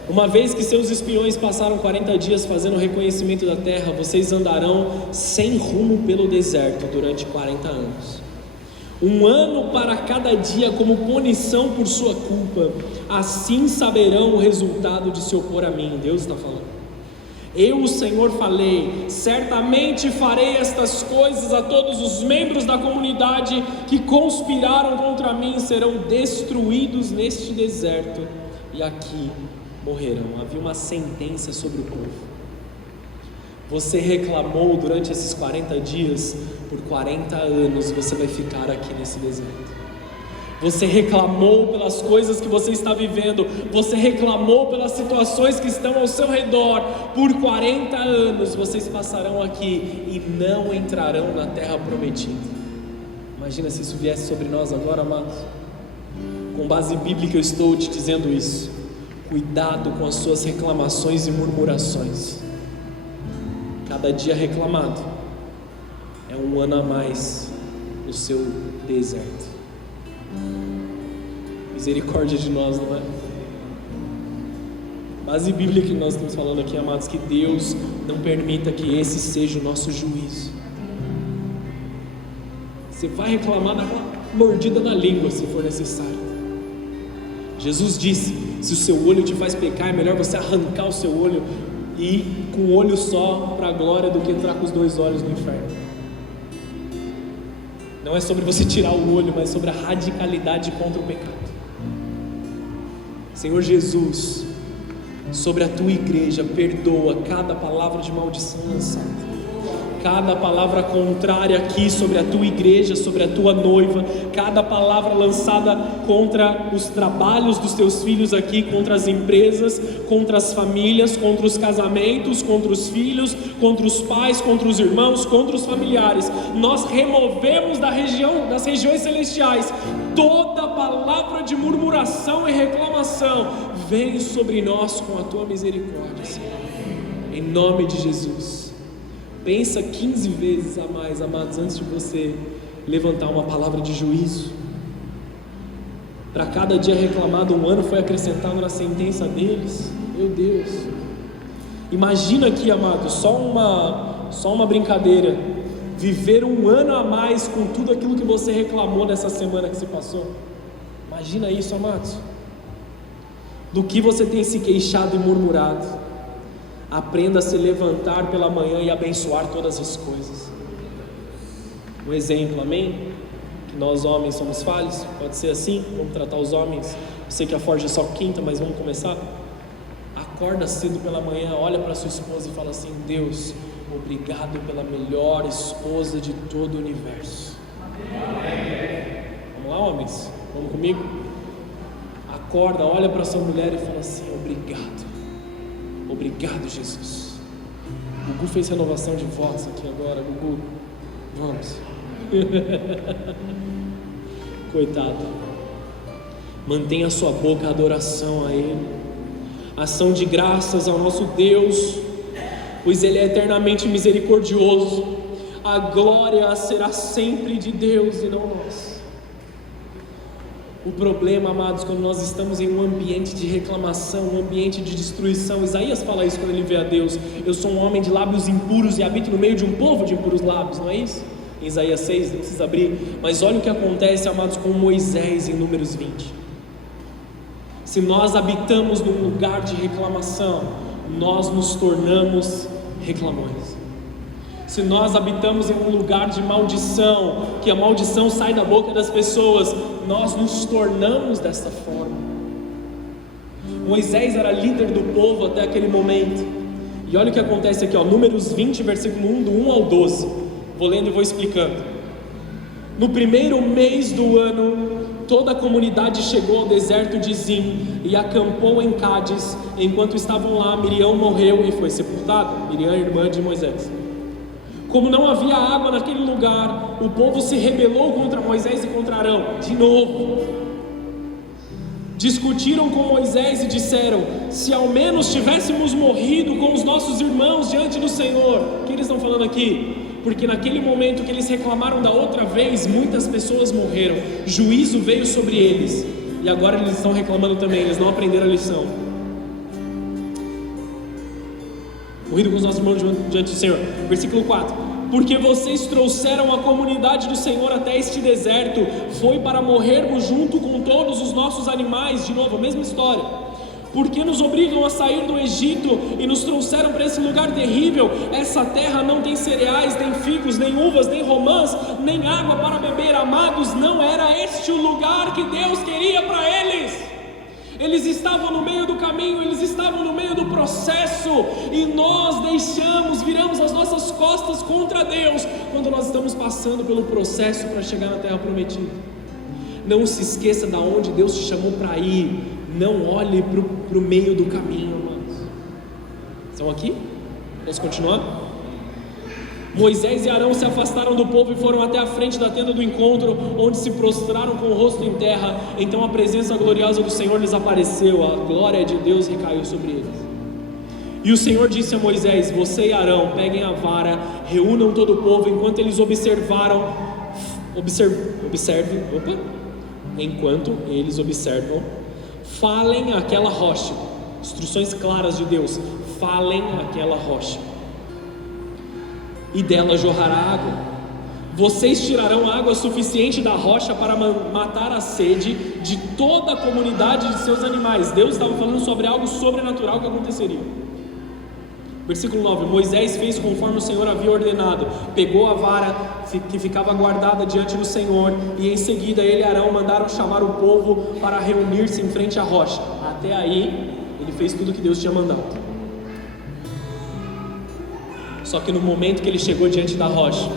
uma vez que seus espiões passaram 40 dias fazendo o reconhecimento da terra, vocês andarão sem rumo pelo deserto durante 40 anos. 1 ano para cada dia como punição por sua culpa. Assim saberão o resultado de se opor a mim. Deus está falando. Eu, o Senhor, falei: certamente farei estas coisas a todos os membros da comunidade que conspiraram contra mim, serão destruídos neste deserto e aqui morrerão. Havia uma sentença sobre o povo. Você reclamou durante esses 40 dias, por 40 anos você vai ficar aqui nesse deserto. Você reclamou pelas coisas que você está vivendo, você reclamou pelas situações que estão ao seu redor, por 40 anos vocês passarão aqui e não entrarão na terra prometida. Imagina se isso viesse sobre nós agora, amados. Com base bíblica eu estou te dizendo isso. Cuidado com as suas reclamações e murmurações. Cada dia reclamado é 1 ano a mais no seu deserto. Misericórdia de nós, não é? Base bíblica que nós estamos falando aqui, amados, que Deus não permita que esse seja o nosso juízo. Você vai reclamar daquela mordida na língua se for necessário. Jesus disse: se o seu olho te faz pecar, é melhor você arrancar o seu olho e ir com um olho só para a glória do que entrar com os 2 olhos no inferno. Não é sobre você tirar o olho, mas sobre a radicalidade contra o pecado. Senhor Jesus, sobre a tua igreja, perdoa cada palavra de maldição lançada, cada palavra contrária aqui sobre a tua igreja, sobre a tua noiva, cada palavra lançada contra os trabalhos dos teus filhos aqui, contra as empresas, contra as famílias, contra os casamentos, contra os filhos, contra os pais, contra os irmãos, contra os familiares. Nós removemos das regiões celestiais toda palavra de murmuração e reclamação. Vem sobre nós com a tua misericórdia, Senhor, em nome de Jesus. Pensa 15 vezes a mais, amados, antes de você levantar uma palavra de juízo. Para cada dia reclamado, 1 ano foi acrescentado na sentença deles. Meu Deus. Imagina aqui, amados, só uma brincadeira. Viver 1 ano a mais com tudo aquilo que você reclamou nessa semana que se passou. Imagina isso, amados. Do que você tem se queixado e murmurado. Aprenda a se levantar pela manhã e abençoar todas as coisas. Um exemplo, amém? Que nós homens somos falhos, pode ser assim, vamos tratar os homens. Eu sei que a Forja é só quinta, mas vamos começar. Acorda cedo pela manhã, olha para sua esposa e fala assim: Deus, obrigado pela melhor esposa de todo o universo. Vamos lá, homens? Vamos comigo? Acorda, olha para sua mulher e fala assim: obrigado. Obrigado, Jesus. O Gugu fez renovação de votos aqui agora. Gugu, vamos. Coitado. Mantenha a sua boca a adoração a Ele, ação de graças ao nosso Deus, pois Ele é eternamente misericordioso. A glória será sempre de Deus e não nossa. O problema, amados, quando nós estamos em um ambiente de reclamação, um ambiente de destruição. Isaías fala isso quando ele vê a Deus: eu sou um homem de lábios impuros e habito no meio de um povo de impuros lábios, não é isso? Em Isaías 6, não precisa abrir, mas olha o que acontece, amados, com Moisés em Números 20. Se nós habitamos num lugar de reclamação, nós nos tornamos reclamões. Se nós habitamos em um lugar de maldição, que a maldição sai da boca das pessoas, nós nos tornamos desta forma. Moisés era líder do povo até aquele momento. E olha o que acontece aqui, Números 20, versículo 1, do 1 ao 12. Vou lendo e vou explicando. No primeiro mês do ano, toda a comunidade chegou ao deserto de Zim e acampou em Cádiz. Enquanto estavam lá, Miriam morreu e foi sepultada. Miriam, irmã de Moisés. Como não havia água naquele lugar, o povo se rebelou contra Moisés e contra Arão. De novo, discutiram com Moisés e disseram: se ao menos tivéssemos morrido com os nossos irmãos diante do Senhor. O que eles estão falando aqui? Porque naquele momento que eles reclamaram da outra vez, muitas pessoas morreram, juízo veio sobre eles, e agora eles estão reclamando também, eles não aprenderam a lição. Morrido com os nossos irmãos diante do Senhor. Versículo 4: porque vocês trouxeram a comunidade do Senhor até este deserto, foi para morrermos junto com todos os nossos animais. De novo, a mesma história. Porque nos obrigam a sair do Egito e nos trouxeram para esse lugar terrível? Essa terra não tem cereais, nem figos, nem uvas, nem romãs, nem água para beber. Amados, não era este o lugar que Deus queria para eles. Eles estavam no meio do caminho, eles estavam no meio do processo, e nós viramos as nossas costas contra Deus quando nós estamos passando pelo processo para chegar na terra prometida. Não se esqueça de onde Deus te chamou para ir. Não olhe para o meio do caminho, irmãos. Estão aqui? Vamos continuar? Moisés e Arão se afastaram do povo e foram até a frente da tenda do encontro, onde se prostraram com o rosto em terra. Então a presença gloriosa do Senhor lhes apareceu, a glória de Deus recaiu sobre eles. E o Senhor disse a Moisés: você e Arão peguem a vara, reúnam todo o povo. Enquanto eles observam, falem àquela rocha. Instruções claras de Deus: falem àquela rocha, e dela jorrará água. Vocês tirarão água suficiente da rocha para matar a sede de toda a comunidade de seus animais. Deus estava falando sobre algo sobrenatural que aconteceria. Versículo 9: Moisés fez conforme o Senhor havia ordenado, pegou a vara que ficava guardada diante do Senhor, e em seguida ele e Arão mandaram chamar o povo para reunir-se em frente à rocha. Até aí, ele fez tudo o que Deus tinha mandado. Só que no momento que ele chegou diante da rocha,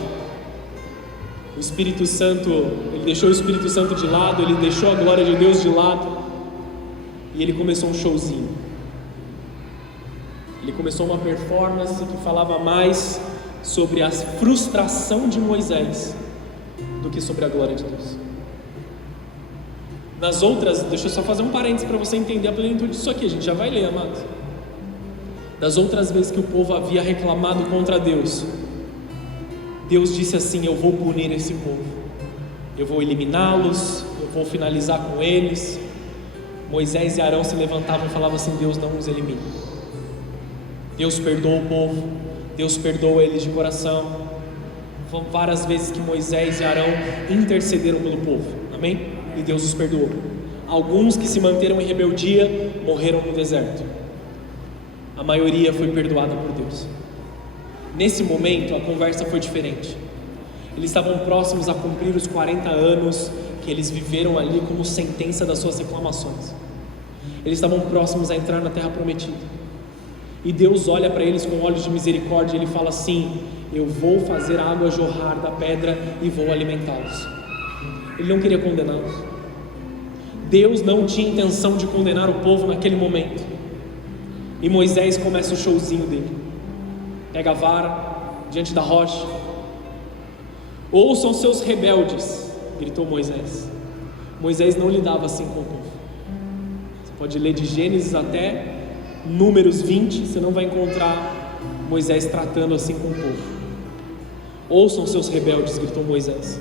o Espírito Santo, ele deixou o Espírito Santo de lado, ele deixou a glória de Deus de lado, e ele começou um showzinho. Ele começou uma performance que falava mais sobre a frustração de Moisés do que sobre a glória de Deus. Nas outras, deixa eu só fazer um parênteses para você entender a plenitude disso aqui, a gente já vai ler, amados. Das outras vezes que o povo havia reclamado contra Deus, Deus disse assim: eu vou punir esse povo, eu vou eliminá-los, eu vou finalizar com eles. Moisés e Arão se levantavam e falavam assim: Deus não os elimine. Deus perdoa o povo, Deus perdoa eles de coração. Foram várias vezes que Moisés e Arão intercederam pelo povo, amém? E Deus os perdoou. Alguns que se manteram em rebeldia morreram no deserto. A maioria foi perdoada por Deus. Nesse momento a conversa foi diferente. Eles estavam próximos a cumprir os 40 anos que eles viveram ali como sentença das suas reclamações. Eles estavam próximos a entrar na terra prometida. E Deus olha para eles com olhos de misericórdia e Ele fala assim: eu vou fazer a água jorrar da pedra e vou alimentá-los. Ele não queria condená-los. Deus não tinha intenção de condenar o povo naquele momento. E Moisés começa o showzinho dele. Pega a vara diante da rocha. Ouçam seus rebeldes, gritou Moisés. Moisés não lidava assim com o povo. Você pode ler de Gênesis até Números 20, você não vai encontrar Moisés tratando assim com o povo. Ouçam seus rebeldes, gritou Moisés.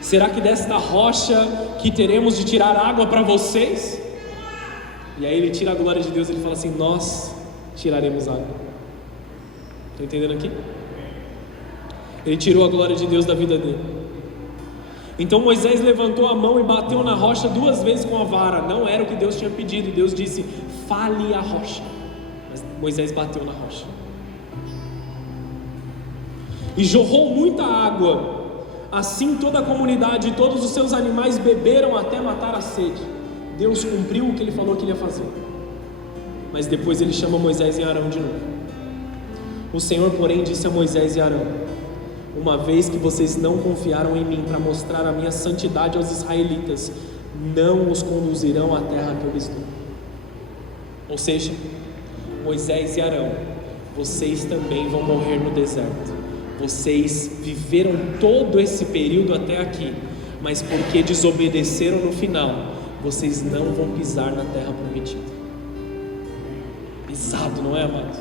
Será que desta rocha que teremos de tirar água para vocês? E aí ele tira a glória de Deus e ele fala assim: nós tiraremos água. Estão entendendo aqui? Ele tirou a glória de Deus da vida dele. Então Moisés levantou a mão e bateu na rocha 2 vezes com a vara. Não era o que Deus tinha pedido. Deus disse: fale a rocha. Mas Moisés bateu na rocha. E jorrou muita água. Assim toda a comunidade e todos os seus animais beberam até matar a sede. Deus cumpriu o que ele falou que ele ia fazer. Mas depois ele chama Moisés e Arão de novo. O Senhor, porém, disse a Moisés e Arão: uma vez que vocês não confiaram em mim para mostrar a minha santidade aos israelitas, não os conduzirão à terra que eu lhes dou. Ou seja, Moisés e Arão, vocês também vão morrer no deserto. Vocês viveram todo esse período até aqui, mas porque desobedeceram no final, vocês não vão pisar na terra prometida. Pesado, não é, amados?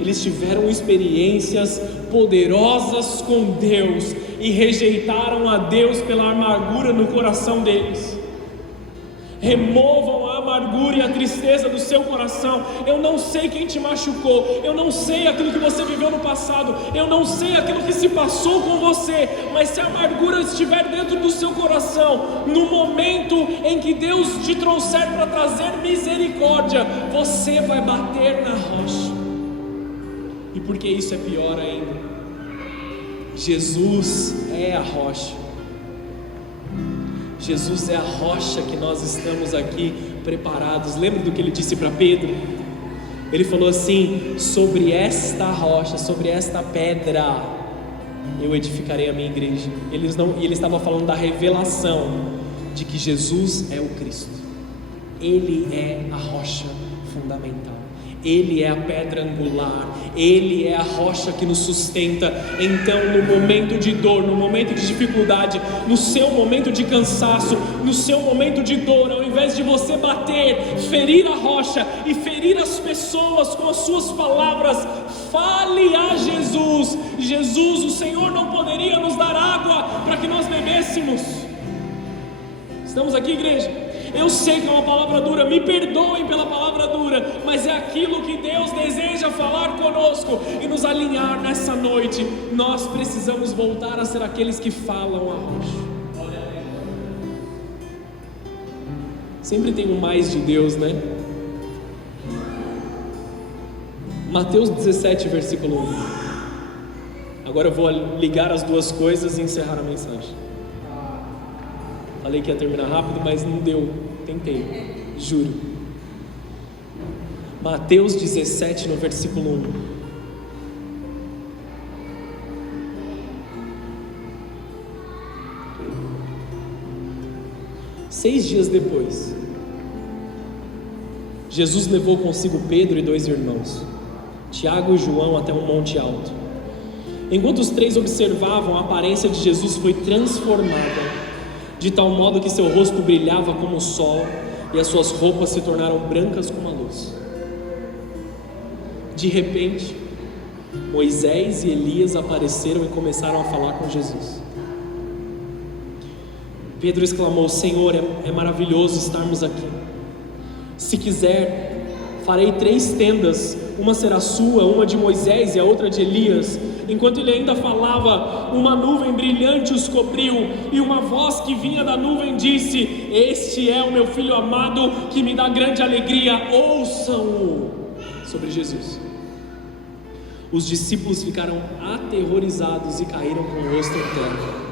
Eles tiveram experiências poderosas com Deus e rejeitaram a Deus pela amargura no coração deles. Removam a amargura e a tristeza do seu coração. Eu não sei quem te machucou, eu não sei aquilo que você viveu no passado, eu não sei aquilo que se passou com você, mas se a amargura estiver dentro do seu coração, no momento em que Deus te trouxer para trazer misericórdia, você vai bater na rocha. E por que isso é pior ainda? Jesus é a rocha. Jesus é a rocha que nós estamos aqui preparados. Lembra do que ele disse para Pedro? Ele falou assim: sobre esta rocha, sobre esta pedra, eu edificarei a minha igreja. Ele estava falando da revelação de que Jesus é o Cristo. Ele é a rocha fundamental. Ele é a pedra angular, Ele é a rocha que nos sustenta. Então, no momento de dor, no momento de dificuldade, no seu momento de cansaço, no seu momento de dor, ao invés de você bater, ferir a rocha e ferir as pessoas com as suas palavras, fale a Jesus. Jesus, o Senhor não poderia nos dar água para que nós bebêssemos. Estamos aqui, igreja? Eu sei que é uma palavra dura, me perdoem pela palavra dura, mas é aquilo que Deus deseja falar conosco e nos alinhar nessa noite. Nós precisamos voltar a ser aqueles que falam a rocha. Sempre tem um mais de Deus, né? Mateus 17, versículo 1. Agora eu vou ligar as duas coisas e encerrar a mensagem. Falei que ia terminar rápido, mas não deu. Tentei, juro. Mateus 17, no versículo 1. Seis dias depois, Jesus levou consigo Pedro e 2 irmãos, Tiago e João, até um monte alto. Enquanto os 3 observavam, a aparência de Jesus foi transformada, de tal modo que seu rosto brilhava como o sol e as suas roupas se tornaram brancas como a luz. De repente, Moisés e Elias apareceram e começaram a falar com Jesus. Pedro exclamou: Senhor, é maravilhoso estarmos aqui. Se quiser, farei 3 tendas, uma será sua, uma de Moisés e a outra de Elias. Enquanto ele ainda falava, uma nuvem brilhante os cobriu, e uma voz que vinha da nuvem disse: Este é o meu filho amado, que me dá grande alegria, ouçam-o. Sobre Jesus. Os discípulos ficaram aterrorizados e caíram com o rosto em terra.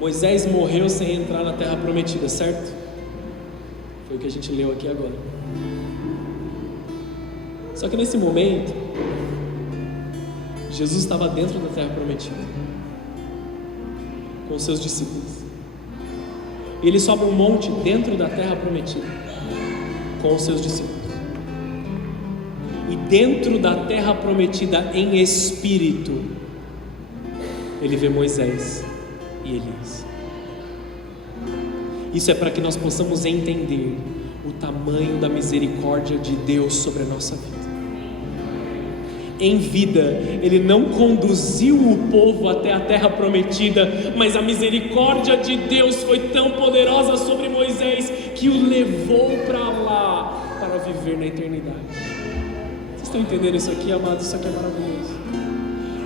Moisés morreu sem entrar na terra prometida, certo? Foi o que a gente leu aqui agora. Só que nesse momento, Jesus estava dentro da terra prometida, com os seus discípulos. E ele sobe um monte dentro da terra prometida, com os seus discípulos. E dentro da terra prometida, em espírito, ele vê Moisés e Elias. Isso é para que nós possamos entender o tamanho da misericórdia de Deus sobre a nossa vida. Em vida, Ele não conduziu o povo até a terra prometida, mas a misericórdia de Deus foi tão poderosa sobre Moisés que o levou para lá, para viver na eternidade. Vocês estão entendendo isso aqui, amados? Isso aqui é maravilhoso.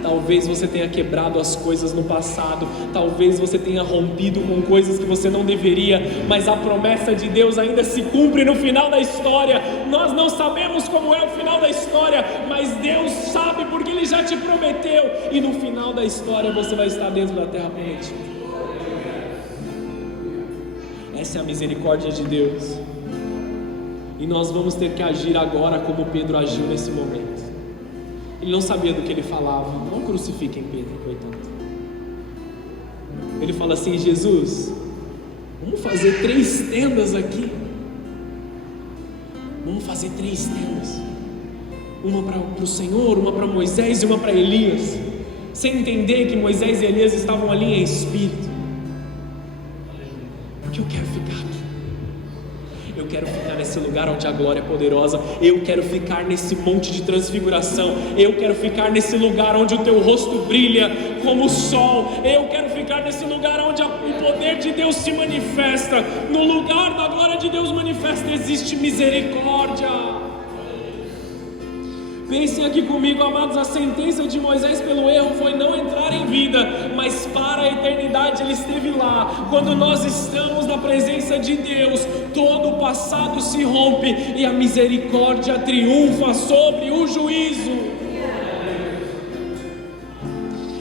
Talvez você tenha quebrado as coisas no passado, talvez você tenha rompido com coisas que você não deveria, mas a promessa de Deus ainda se cumpre no final da história. Nós não sabemos como é o final da história, mas Deus sabe, porque Ele já te prometeu, e no final da história você vai estar dentro da terra prometida. Essa é a misericórdia de Deus, e nós vamos ter que agir agora como Pedro agiu nesse momento. Ele não sabia do que ele falava. Não crucifiquem Pedro, coitado. Ele fala assim: Jesus, vamos fazer 3 tendas aqui. Vamos fazer 3 tendas. Uma para o Senhor, uma para Moisés e uma para Elias. Sem entender que Moisés e Elias estavam ali em espírito. Porque eu quero ficar aqui. Eu quero ficar nesse lugar onde a glória é poderosa. Eu quero ficar nesse monte de transfiguração. Eu quero ficar nesse lugar onde o teu rosto brilha como o sol. Eu quero ficar nesse lugar onde o poder de Deus se manifesta. No lugar da glória de Deus manifesta existe misericórdia. Pensem aqui comigo, amados, a sentença de Moisés pelo erro foi não entrar em vida, mas para a eternidade ele esteve lá. Quando nós estamos na presença de Deus, todo o passado se rompe e a misericórdia triunfa sobre o juízo.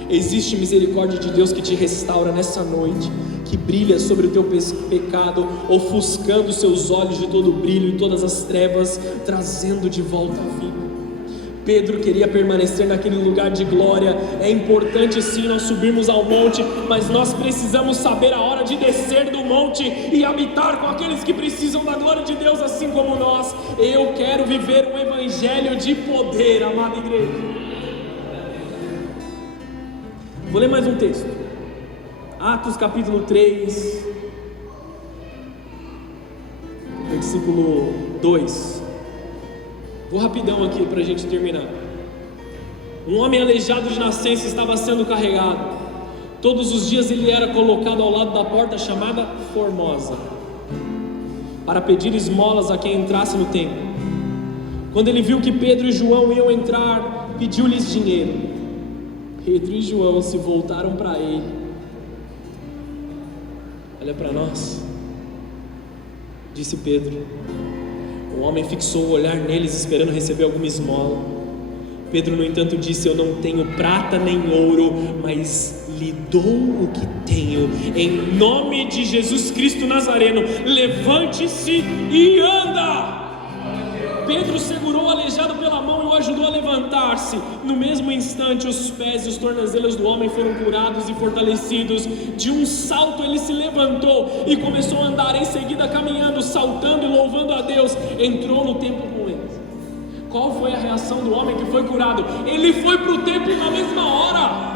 Existe misericórdia de Deus que te restaura nessa noite, que brilha sobre o teu pecado, ofuscando seus olhos de todo o brilho e todas as trevas, trazendo de volta a vida. Pedro queria permanecer naquele lugar de glória. É importante sim nós subirmos ao monte, mas nós precisamos saber a hora de descer do monte e habitar com aqueles que precisam da glória de Deus, assim como nós. Eu quero viver um evangelho de poder, amada igreja. Vou ler mais um texto, Atos capítulo 3, versículo 2. Vou rapidão aqui para a gente terminar. Um homem aleijado de nascença estava sendo carregado. Todos os dias ele era colocado ao lado da porta chamada Formosa, para pedir esmolas a quem entrasse no templo. Quando ele viu que Pedro e João iam entrar, pediu-lhes dinheiro. Pedro e João se voltaram para ele. Olha para nós, disse Pedro. O homem fixou o olhar neles, esperando receber alguma esmola. Pedro, no entanto, disse: eu não tenho prata nem ouro, mas lhe dou o que tenho. Em nome de Jesus Cristo Nazareno, levante-se e anda. Pedro segurou o aleijado pela mão e o ajudou a levantar-se. No mesmo instante, os pés e os tornozelos do homem foram curados e fortalecidos. De um salto ele se levantou e começou a andar. Em seguida, caminhando, saltando e louvando a Deus, entrou no templo com eles. Qual foi a reação do homem que foi curado? Ele foi para o templo na mesma hora.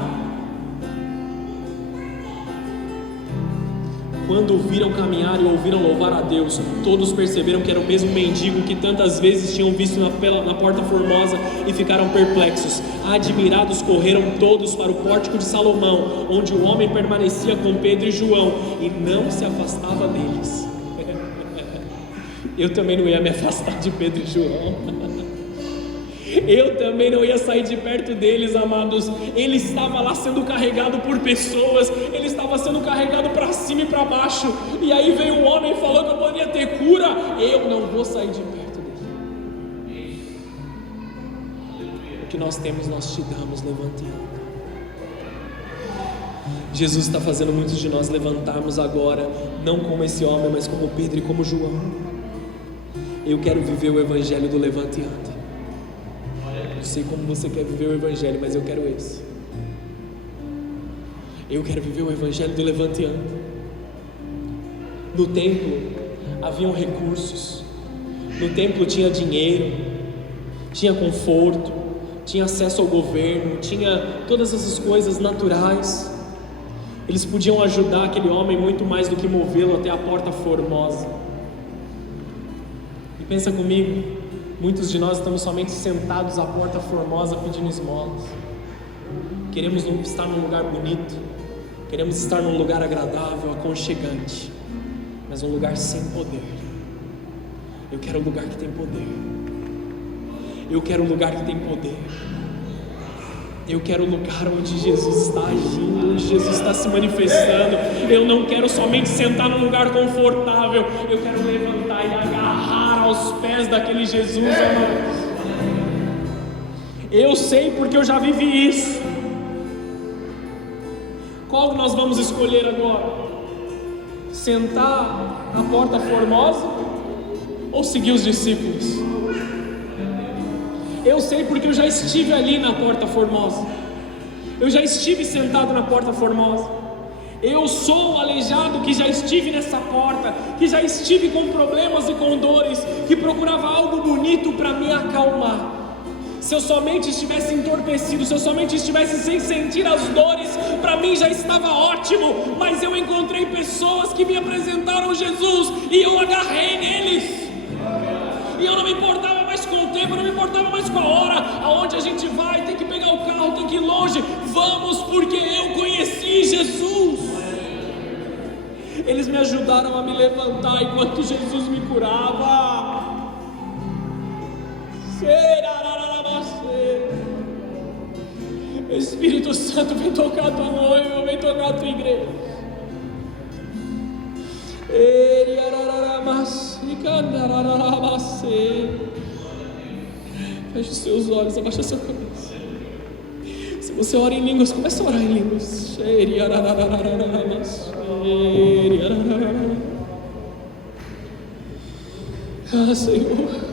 Quando o viram caminhar e ouviram louvar a Deus, todos perceberam que era o mesmo mendigo que tantas vezes tinham visto na porta formosa e ficaram perplexos. Admirados, correram todos para o pórtico de Salomão, onde o homem permanecia com Pedro e João e não se afastava deles. Eu também não ia me afastar de Pedro e João. Eu também não ia sair de perto deles, amados. Ele estava lá sendo carregado por pessoas. Ele estava sendo carregado para cima e para baixo. E aí veio um homem e falou que eu poderia ter cura. Eu não vou sair de perto dele. O que nós temos, nós te damos, levante e anda. Jesus está fazendo muitos de nós levantarmos agora, não como esse homem, mas como Pedro e como João. Eu quero viver o evangelho do levante e anda. Não sei como você quer viver o evangelho, mas eu quero esse. Eu quero viver o evangelho do levante e anda. No templo haviam recursos. No templo tinha dinheiro, tinha conforto, tinha acesso ao governo, tinha todas essas coisas naturais. Eles podiam ajudar aquele homem muito mais do que movê-lo até a porta formosa. E pensa comigo, muitos de nós estamos somente sentados à porta formosa pedindo esmolas. Queremos estar num lugar bonito, queremos estar num lugar agradável, aconchegante, mas um lugar sem poder. Eu quero um lugar que tem poder. Eu quero um lugar que tem poder. Eu quero um lugar onde Jesus está agindo, onde Jesus está se manifestando. Eu não quero somente sentar num lugar confortável. Eu quero levantar e agarrar aos pés daquele Jesus, amados. Eu sei porque eu já vivi isso. Qual nós vamos escolher agora? Sentar na porta formosa ou seguir os discípulos? Eu sei porque eu já estive ali na porta formosa. Eu já estive sentado na porta formosa. Eu sou o aleijado que já estive nessa porta, que já estive com problemas e com dores, que procurava algo bonito para me acalmar. Se eu somente estivesse entorpecido, se eu somente estivesse sem sentir as dores, para mim já estava ótimo. Mas eu encontrei pessoas que me apresentaram Jesus e eu agarrei neles. E eu não me importava mais com o tempo, eu não me importava mais com a hora. Aonde a gente vai, tem que pegar o carro, tem que ir longe. Vamos, porque eu conheci Jesus. Eles me ajudaram a me levantar enquanto Jesus me curava. Espírito Santo, vem tocar a tua noiva, vem tocar a tua igreja. Feche os seus olhos, abaixa a sua cabeça. Se você ora em línguas, começa a orar em línguas. Ah, Senhor.